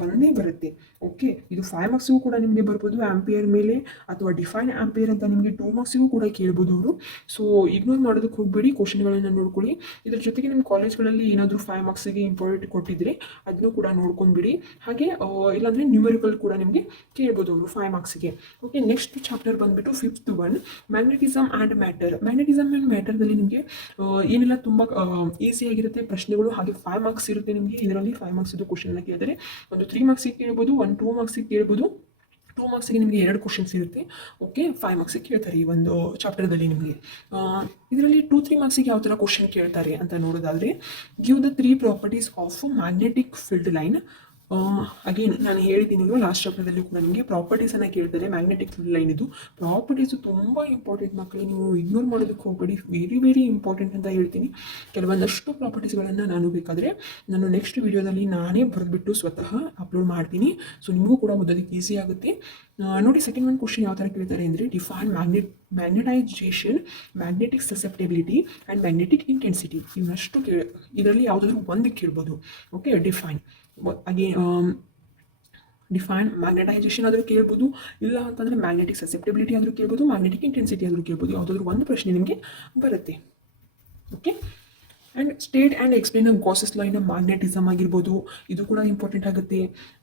ಬಂದೇ ಬರುತ್ತೆ. ಓಕೆ, ಇದು 5 ಮಾರ್ಕ್ಸಿಗೂ ಕೂಡ ನಿಮಗೆ ಬರ್ಬೋದು ಆಂಪಿಯರ್ ಮೇಲೆ, ಅಥವಾ ಡಿಫೈನ್ ಆಂಪಿಯರ್ ಅಂತ ನಿಮಗೆ 2 ಮಾರ್ಕ್ಸಿಗೂ ಕೂಡ ಕೇಳ್ಬೋದು ಅವರು. ಸೊ ಇಗ್ನೋರ್ ಮಾಡೋದಕ್ಕೆ ಹೋಗಬೇಡಿ, ಕ್ವಶನ್ಗಳನ್ನು ನೋಡ್ಕೊಳ್ಳಿ. ಇದ್ರ ಜೊತೆಗೆ ನಿಮ್ಮ ಕಾಲೇಜ್ಗಳಲ್ಲಿ ಏನಾದರೂ 5 ಮಾರ್ಕ್ಸಿಗೆ ಇಂಪಾರ್ಟೆಂಟ್ ಕೊಟ್ಟಿದ್ರೆ ಅದನ್ನು ಕೂಡ ನೋಡ್ಕೊಂಡ್ಬಿಡಿ. ಹಾಗೆ ಇಲ್ಲಾಂದರೆ ನ್ಯೂಮೆರಿಕಲ್ ಕೂಡ ನಿಮಗೆ ಕೇಳ್ಬೋದು ಅವರು 5 ಮಾರ್ಕ್ಸಿಗೆ. ಓಕೆ, ನೆಕ್ಸ್ಟ್ ಚಾಪ್ಟರ್ ಬಂದುಬಿಟ್ಟು 5th one magnetism and matter. Magnetism and ಮ್ಯಾಟರ್ದಲ್ಲಿ ನಿಮಗೆ ಏನೆಲ್ಲ ತುಂಬ ಈಸಿಯಾಗಿರುತ್ತೆ ಪ್ರಶ್ನೆಗಳು. ಹಾಗೆ 5 ಮಾರ್ಕ್ಸ್ ಇರುತ್ತೆ ನಿಮಗೆ. ಇದರಲ್ಲಿ 5 ಮಾರ್ಕ್ಸ್ ಇದು ಕ್ವಶನ್ ಕೇಳಿದರೆ ಒಂದು 3 ಮಾರ್ಕ್ಸಿಗೆ ಕೇಳ್ಬೋದು, ಒಂದು 2 ಮಾರ್ಕ್ಸಿಗೆ ಕೇಳ್ಬೋದು. 2 ಮಾರ್ಕ್ಸಿಗೆ ನಿಮಗೆ 2 ಕ್ವಶನ್ಸ್ ಇರುತ್ತೆ. ಓಕೆ, 5 ಮಾರ್ಕ್ಸಿಗೆ ಕೇಳ್ತಾರೆ ಈ ಒಂದು ಚಾಪ್ಟರ್ದಲ್ಲಿ ನಿಮಗೆ. ಇದರಲ್ಲಿ 2-3 ಮಾರ್ಕ್ಸಿಗೆ ಯಾವ ಥರ ಕ್ವಶನ್ ಕೇಳ್ತಾರೆ ಅಂತ ನೋಡೋದಾದರೆ give the 3 properties of magnetic field line. Again ನಾನು ಹೇಳಿದ್ದೀನಿ ಲಾಸ್ಟ್ ಚಾಪ್ಟರ್ದಲ್ಲಿ ಕೂಡ ನಿಮಗೆ ಪ್ರಾಪರ್ಟೀಸನ್ನು ಕೇಳ್ತಾರೆ ಮ್ಯಾಗ್ನೆಟಿಕ್ ಫೀಲ್ಡ್ ಲೈನ್. ಇದು ಪ್ರಾಪರ್ಟೀಸು ತುಂಬ ಇಂಪಾರ್ಟೆಂಟ್ ಮಕ್ಕಳಿಗೆ, ನೀವು ಇಗ್ನೋರ್ ಮಾಡೋದಕ್ಕೆ ಹೋಗಬೇಡಿ. ವೆರಿ ಇಂಪಾರ್ಟೆಂಟ್ ಅಂತ ಹೇಳ್ತೀನಿ. ಕೆಲವೊಂದಷ್ಟು ಪ್ರಾಪರ್ಟೀಸ್ಗಳನ್ನು ನಾನು ಬೇಕಾದರೆ ನಾನು ನೆಕ್ಸ್ಟ್ ವಿಡಿಯೋದಲ್ಲಿ ನಾನೇ ಬರೆದ್ಬಿಟ್ಟು ಸ್ವತಃ ಅಪ್ಲೋಡ್ ಮಾಡ್ತೀನಿ. ಸೊ ನಿಮಗೂ ಕೂಡ ಓದೋದಕ್ಕೆ ಈಸಿ ಆಗುತ್ತೆ. ನೋಡಿ, ಸೆಕೆಂಡ್ ಒನ್ ಕ್ವಶನ್ ಯಾವ ಥರ ಕೇಳ್ತಾರೆ ಅಂದರೆ define magnetisation, magnetic susceptibility and magnetic intensity. ಇವಷ್ಟು ಇದರಲ್ಲಿ ಯಾವುದಾದ್ರೂ ಒಂದು ಕೇಳ್ಬೋದು. ಓಕೆ, ಡಿಫೈನ್ ಮ್ಯಾಗ್ನೆಟೈಸೇಷನ್ ಆದರೂ ಕೇಳ್ಬೋದು, ಇಲ್ಲ ಅಂತಂದರೆ ಮ್ಯಾಗ್ನೆಟಿಕ್ ಸಸೆಪ್ಟಿಬಿಲಿಟಿ ಆದರೂ ಕೇಳ್ಬೋದು, ಮ್ಯಾಗ್ನೆಟಿಕ್ ಇಂಟೆನ್ಸಿಟಿ ಆದರೂ ಕೇಳ್ಬೋದು. ಯಾವುದಾದ್ರೂ ಒಂದು ಪ್ರಶ್ನೆ ನಿಮಗೆ ಬರುತ್ತೆ. Okay, and state and explain Gauss's ಲಾಯಿನ ಮ್ಯಾಗ್ನೆಟಿಸಮ್ ಆಗಿರ್ಬೋದು, ಇದು ಕೂಡ ಇಂಪಾರ್ಟೆಂಟ್ ಆಗುತ್ತೆ.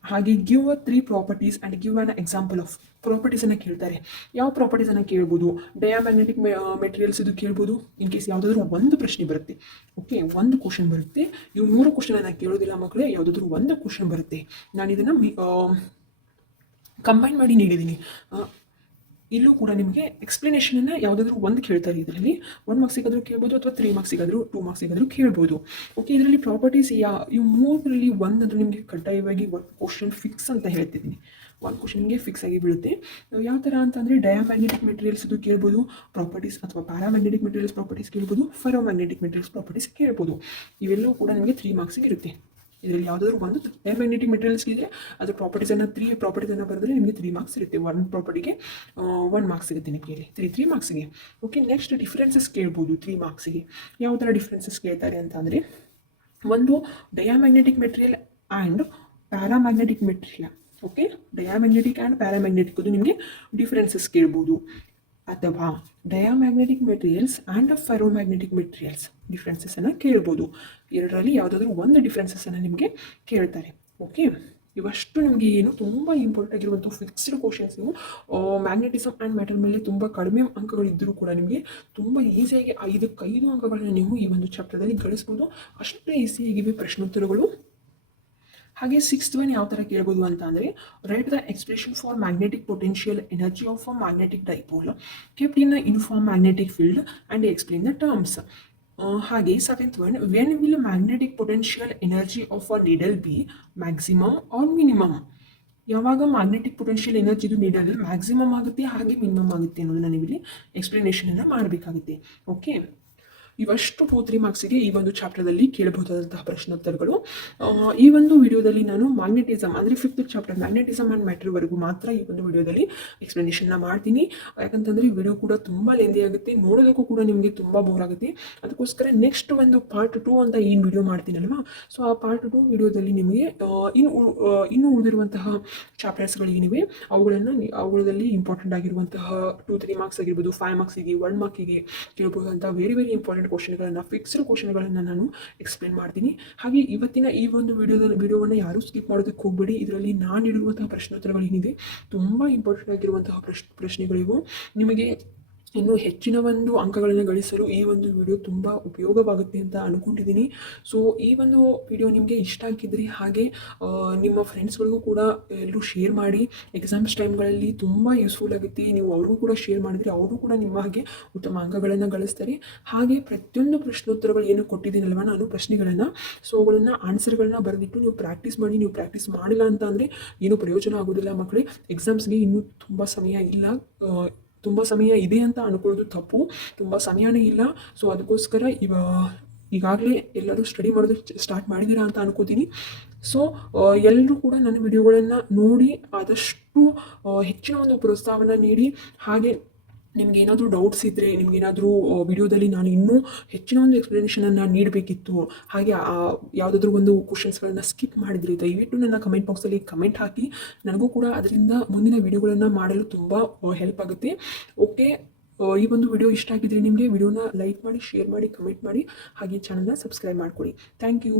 ಹಾಗೆ give a 3 properties and give an example of ಪ್ರಾಪರ್ಟೀಸನ್ನು ಕೇಳ್ತಾರೆ. ಯಾವ ಪ್ರಾಪರ್ಟೀಸನ್ನು ಕೇಳ್ಬೋದು? ಡಯಾಮ್ಯಾಗ್ನೆಟಿಕ್ ಮೆಟೀರಿಯಲ್ಸ್ ಇದು ಕೇಳ್ಬೋದು. ಇನ್ ಕೇಸ್ ಯಾವುದಾದ್ರೂ ಒಂದು ಪ್ರಶ್ನೆ ಬರುತ್ತೆ, ಓಕೆ, ಒಂದು ಕ್ವಶನ್ ಬರುತ್ತೆ. ಇವು 3 ಕ್ವಶನನ್ನು ಕೇಳೋದಿಲ್ಲ ಮಕ್ಕಳೇ, ಯಾವುದಾದ್ರೂ ಒಂದು ಕ್ವಶನ್ ಬರುತ್ತೆ. ನಾನು ಇದನ್ನು ಕಂಬೈನ್ ಮಾಡಿ ನೀಡಿದ್ದೀನಿ. ಇಲ್ಲೂ ಕೂಡ ನಿಮಗೆ ಎಕ್ಸ್ಪ್ಲನೇಷನನ್ನು ಯಾವುದಾದ್ರೂ ಒಂದು ಕೇಳ್ತಾರೆ. ಇದರಲ್ಲಿ 1 ಮಾರ್ಕ್ಸಿಗಾದರೂ ಕೇಳ್ಬೋದು ಅಥವಾ 3 ಮಾರ್ಕ್ಸಿಗಾದರೂ 2 ಮಾರ್ಕ್ಸಿಗಾದರೂ ಕೇಳ್ಬೋದು. ಓಕೆ, ಇದರಲ್ಲಿ ಪ್ರಾಪರ್ಟೀಸ್ ಇವು 3ರಲ್ಲಿ ಒಂದಂದ್ರೆ ನಿಮಗೆ ಕಡ್ಡಾಯವಾಗಿ ಒಂದು ಕ್ವಶನ್ ಫಿಕ್ಸ್ ಅಂತ ಹೇಳ್ತಿದ್ದೀನಿ. ಒಂದು ಕ್ವಶನ್ಗೆ ಫಿಕ್ಸ್ ಆಗಿ ಬೀಳುತ್ತೆ. ಯಾವ ಥರ ಅಂತಂದರೆ ಡಯಾಮ್ಯಾಗ್ನೆಟಿಕ್ ಮೆಟೀರಿಯಲ್ಸ್ ಇದು ಕೇಳ್ಬೋದು ಪ್ರಾಪರ್ಟೀಸ್, ಅಥವಾ ಪ್ಯಾರಾಮ್ಯಾಗ್ನೆಟಿಕ್ ಮೆಟೀರಿಯಲ್ಸ್ ಪ್ರಾಪರ್ಟೀಸ್ ಕೇಳ್ಬೋದು, ಫೆರೋಮ್ಯಾಗ್ನೆಟಿಕ್ ಮೆಟೀರಿಯಲ್ಸ್ ಪ್ರಾಪರ್ಟೀಸ್ ಕೇಳ್ಬೋದು. ಇವೆಲ್ಲವೂ ಕೂಡ ನಿಮಗೆ 3 ಮಾರ್ಕ್ಸಿಗೆ ಇರುತ್ತೆ. ಇದರಲ್ಲಿ ಯಾವುದಾದ್ರೂ ಒಂದು ಡಯಾಮ್ಯಾಗ್ನೆಟಿಕ್ ಮೆಟೀರಿಯಲ್ಸ್ ಇದ್ದರೆ ಅದರ ಪ್ರಾಪರ್ಟೀಸನ್ನು 3 ಪ್ರಾಪರ್ಟೀಸನ್ನು ಬರೆದ್ರೆ ನಿಮಗೆ 3 ಮಾರ್ಕ್ಸ್ ಇರುತ್ತೆ. 1 ಪ್ರಾಪರ್ಟಿಗೆ 1 ಮಾರ್ಕ್ಸ್ ಸಿಗುತ್ತೆ ನಿಮಗೆ ಇಲ್ಲಿ 3 ಮಾರ್ಕ್ಸಿಗೆ. ಓಕೆ, ನೆಕ್ಸ್ಟ್ ಡಿಫ್ರೆನ್ಸಸ್ ಕೇಳ್ಬೋದು 3 ಮಾರ್ಕ್ಸಿಗೆ. ಯಾವ ಥರ ಡಿಫ್ರೆನ್ಸಸ್ ಕೇಳ್ತಾರೆ ಅಂತ ಅಂದರೆ, ಒಂದು diamagnetic material and paramagnetic material. Okay, diamagnetic and paramagnetic ಅದು ನಿಮಗೆ ಡಿಫ್ರೆನ್ಸಸ್ ಕೇಳ್ಬೋದು. ಅಥವಾ diamagnetic materials and ferromagnetic materials ಡಿಫ್ರೆನ್ಸಸ್ಸನ್ನು ಕೇಳ್ಬೋದು. ಎರಡರಲ್ಲಿ ಯಾವುದಾದ್ರೂ ಒಂದು ಡಿಫ್ರೆನ್ಸಸ್ಸನ್ನು ನಿಮಗೆ ಕೇಳ್ತಾರೆ. ಓಕೆ, ಇವಷ್ಟು ನಿಮಗೆ ಏನು ತುಂಬ ಇಂಪಾರ್ಟೆಂಟ್ ಆಗಿರುವಂಥ ಫಿಕ್ಸ್ಡ್ ಕ್ವಶನ್ಸ್. ಇವು ಮ್ಯಾಗ್ನೆಟಿಸಮ್ ಆ್ಯಂಡ್ ಮ್ಯಾಟರ್ ಮೇಲೆ ತುಂಬ ಕಡಿಮೆ ಅಂಕಗಳಿದ್ದರೂ ಕೂಡ ನಿಮಗೆ ತುಂಬ ಈಸಿಯಾಗಿ 5 ಅಂಕಗಳನ್ನು ನೀವು ಈ ಒಂದು ಚಾಪ್ಟರ್ದಲ್ಲಿ ಗಳಿಸ್ಬೋದು. ಅಷ್ಟು ಈಸಿಯಾಗಿವೆ ಪ್ರಶ್ನೋತ್ತರಗಳು. ಹಾಗೆ 6th ಒನ್ ಯಾವ ಥರ ಕೇಳ್ಬೋದು ಅಂತ ಅಂದರೆ, write the expression for magnetic potential energy of a magnetic dipole kept in a uniform magnetic field and explain the terms. ಹಾಗೆ 7th one, when will magnetic potential energy of a needle be maximum or minimum? ಯಾವಾಗ magnetic potential ಎನರ್ಜಿದು needle maximum ಆಗುತ್ತೆ ಹಾಗೆ minimum ಆಗುತ್ತೆ ಅನ್ನೋದನ್ನು ನೀವು ಇಲ್ಲಿ ಎಕ್ಸ್ಪ್ಲನೇಷನನ್ನು ಮಾಡಬೇಕಾಗುತ್ತೆ. ಓಕೆ, ಇವಷ್ಟು 2-3 ಮಾರ್ಕ್ಸಿಗೆ ಈ ಒಂದು ಚಾಪ್ಟರ್ದಲ್ಲಿ ಕೇಳಬಹುದಾದಂತಹ ಪ್ರಶ್ನೋತ್ತರಗಳು. ಈ ಒಂದು ವಿಡಿಯೋದಲ್ಲಿ ನಾನು ಮ್ಯಾಗ್ನೆಟಿಸಮ್ ಅಂದರೆ 5th ಚಾಪ್ಟರ್ ಮ್ಯಾಗ್ನೆಟಿಸಮ್ ಆ್ಯಂಡ್ ಮ್ಯಾಟರ್ವರೆಗೂ ಮಾತ್ರ ಈ ಒಂದು ವಿಡಿಯೋದಲ್ಲಿ ಎಕ್ಸ್ಪ್ಲನೇಷನ್ನ ಮಾಡ್ತೀನಿ. ಯಾಕಂತಂದರೆ ಈ ವಿಡಿಯೋ ಕೂಡ ತುಂಬ ಲೆಂದಿ ಆಗುತ್ತೆ, ನೋಡೋದಕ್ಕೂ ಕೂಡ ನಿಮಗೆ ತುಂಬ ಬೋರ್ ಆಗುತ್ತೆ. ಅದಕ್ಕೋಸ್ಕರ ನೆಕ್ಸ್ಟ್ ಒಂದು ಪಾರ್ಟ್ 2 ಅಂತ ಏನು ವಿಡಿಯೋ ಮಾಡ್ತೀನಲ್ವಾ, ಸೊ ಆ ಪಾರ್ಟ್ 2 ವಿಡಿಯೋದಲ್ಲಿ ನಿಮಗೆ ಇನ್ನು ಉಳಿದಿರುವಂತಹ ಚಾಪ್ಟರ್ಸ್ಗಳೇನಿವೆ ಅವುಗಳಲ್ಲಿ ಇಂಪಾರ್ಟೆಂಟ್ ಆಗಿರುವಂತಹ 2-3 ಮಾರ್ಕ್ಸ್ ಆಗಿರ್ಬೋದು, 5 ಮಾರ್ಕ್ಸಿಗೆ 1 ಮಾರ್ಕಿಗೆ ಕೇಳಬಹುದಂಥ ವೆರಿ ಇಂಪಾರ್ಟೆಂಟ್ ಕ್ವಶನ್ಗಳನ್ನು, ಫಿಕ್ಸ್ಡ್ ಕ್ವಶನ್ಗಳನ್ನು ನಾನು ಎಕ್ಸ್ಪ್ಲೇನ್ ಮಾಡ್ತೀನಿ. ಹಾಗೆ ಇವತ್ತಿನ ಈ ಒಂದು ವಿಡಿಯೋವನ್ನು ಯಾರೂ ಸ್ಕಿಪ್ ಮಾಡೋದಕ್ಕೆ ಹೋಗಬೇಡಿ. ಇದರಲ್ಲಿ ನಾನು ಇಡುವಂತಹ ಪ್ರಶ್ನೋತ್ತರಗಳೇನಿದೆ ತುಂಬ ಇಂಪಾರ್ಟೆಂಟ್ ಆಗಿರುವಂತಹ ಪ್ರಶ್ನೆಗಳಿವು. ನಿಮಗೆ ಇನ್ನೂ ಹೆಚ್ಚಿನ ಒಂದು ಅಂಕಗಳನ್ನು ಗಳಿಸಲು ಈ ಒಂದು ವಿಡಿಯೋ ತುಂಬ ಉಪಯೋಗವಾಗುತ್ತೆ ಅಂತ ಅಂದ್ಕೊಂಡಿದ್ದೀನಿ. ಸೊ ಈ ಒಂದು ವಿಡಿಯೋ ನಿಮಗೆ ಇಷ್ಟ ಆಗಿದ್ದರೆ ಹಾಗೆ ನಿಮ್ಮ ಫ್ರೆಂಡ್ಸ್ಗಳಿಗೂ ಕೂಡ ಎಲ್ಲರೂ ಶೇರ್ ಮಾಡಿ. ಎಕ್ಸಾಮ್ಸ್ ಟೈಮ್ಗಳಲ್ಲಿ ತುಂಬ ಯೂಸ್ಫುಲ್ ಆಗುತ್ತೆ. ನೀವು ಅವ್ರಿಗೂ ಕೂಡ ಶೇರ್ ಮಾಡಿದರೆ ಅವರು ಕೂಡ ನಿಮ್ಮ ಹಾಗೆ ಉತ್ತಮ ಅಂಕಗಳನ್ನು ಗಳಿಸ್ತಾರೆ. ಹಾಗೆ ಪ್ರತಿಯೊಂದು ಪ್ರಶ್ನೋತ್ತರಗಳು ಏನು ಕೊಟ್ಟಿದ್ದೀನಲ್ವ ನಾನು ಪ್ರಶ್ನೆಗಳನ್ನು, ಸೊ ಅವುಗಳನ್ನು ಆನ್ಸರ್ಗಳನ್ನ ಬರೆದಿಟ್ಟು ನೀವು ಪ್ರಾಕ್ಟೀಸ್ ಮಾಡಿ. ನೀವು ಪ್ರಾಕ್ಟೀಸ್ ಮಾಡಿಲ್ಲ ಅಂತ ಅಂದರೆ ಏನೂ ಪ್ರಯೋಜನ ಆಗೋದಿಲ್ಲ ಮಕ್ಕಳೇ. ಎಕ್ಸಾಮ್ಸ್ಗೆ ಇನ್ನೂ ತುಂಬ ಸಮಯ ಇಲ್ಲ, ತುಂಬ ಸಮಯ ಇದೆ ಅಂತ ಅಂದ್ಕೊಳ್ಳೋದು ತಪ್ಪು. ತುಂಬ ಸಮಯನೇ ಇಲ್ಲ. ಸೊ ಅದಕ್ಕೋಸ್ಕರ ಈಗಾಗಲೇ ಎಲ್ಲರೂ ಸ್ಟಡಿ ಮಾಡೋದು ಸ್ಟಾರ್ಟ್ ಮಾಡಿದ್ದೀರಾ ಅಂತ ಅನ್ಕೋತೀನಿ. ಸೊ ಎಲ್ಲರೂ ಕೂಡ ನನ್ನ ವಿಡಿಯೋಗಳನ್ನು ನೋಡಿ ಆದಷ್ಟು ಹೆಚ್ಚಿನ ಒಂದು ಪ್ರೋತ್ಸಾಹವನ್ನು ನೀಡಿ. ಹಾಗೆ ನಿಮ್ಗೆ ಏನಾದರೂ ಡೌಟ್ಸ್ ಇದ್ದರೆ, ನಿಮಗೇನಾದರೂ ವಿಡಿಯೋದಲ್ಲಿ ನಾನು ಇನ್ನೂ ಹೆಚ್ಚಿನ ಒಂದು ಎಕ್ಸ್ಪ್ಲನೇಷನನ್ನು ನೀಡಬೇಕಿತ್ತು, ಹಾಗೆ ಯಾವುದಾದ್ರೂ ಒಂದು ಕ್ವಶನ್ಸ್ಗಳನ್ನು ಸ್ಕಿಪ್ ಮಾಡಿದರೆ ದಯವಿಟ್ಟು ನನ್ನ ಕಮೆಂಟ್ ಬಾಕ್ಸಲ್ಲಿ ಕಮೆಂಟ್ ಹಾಕಿ. ನನಗೂ ಕೂಡ ಅದರಿಂದ ಮುಂದಿನ ವಿಡಿಯೋಗಳನ್ನು ಮಾಡಲು ತುಂಬ ಹೆಲ್ಪ್ ಆಗುತ್ತೆ. ಓಕೆ, ಈ ಒಂದು ವಿಡಿಯೋ ಇಷ್ಟ ಆಗಿದ್ರೆ ನಿಮಗೆ ವಿಡಿಯೋನ ಲೈಕ್ ಮಾಡಿ, ಶೇರ್ ಮಾಡಿ, ಕಮೆಂಟ್ ಮಾಡಿ, ಹಾಗೆ ಚಾನಲ್ನ ಸಬ್ಸ್ಕ್ರೈಬ್ ಮಾಡ್ಕೊಳ್ಳಿ. Thank you.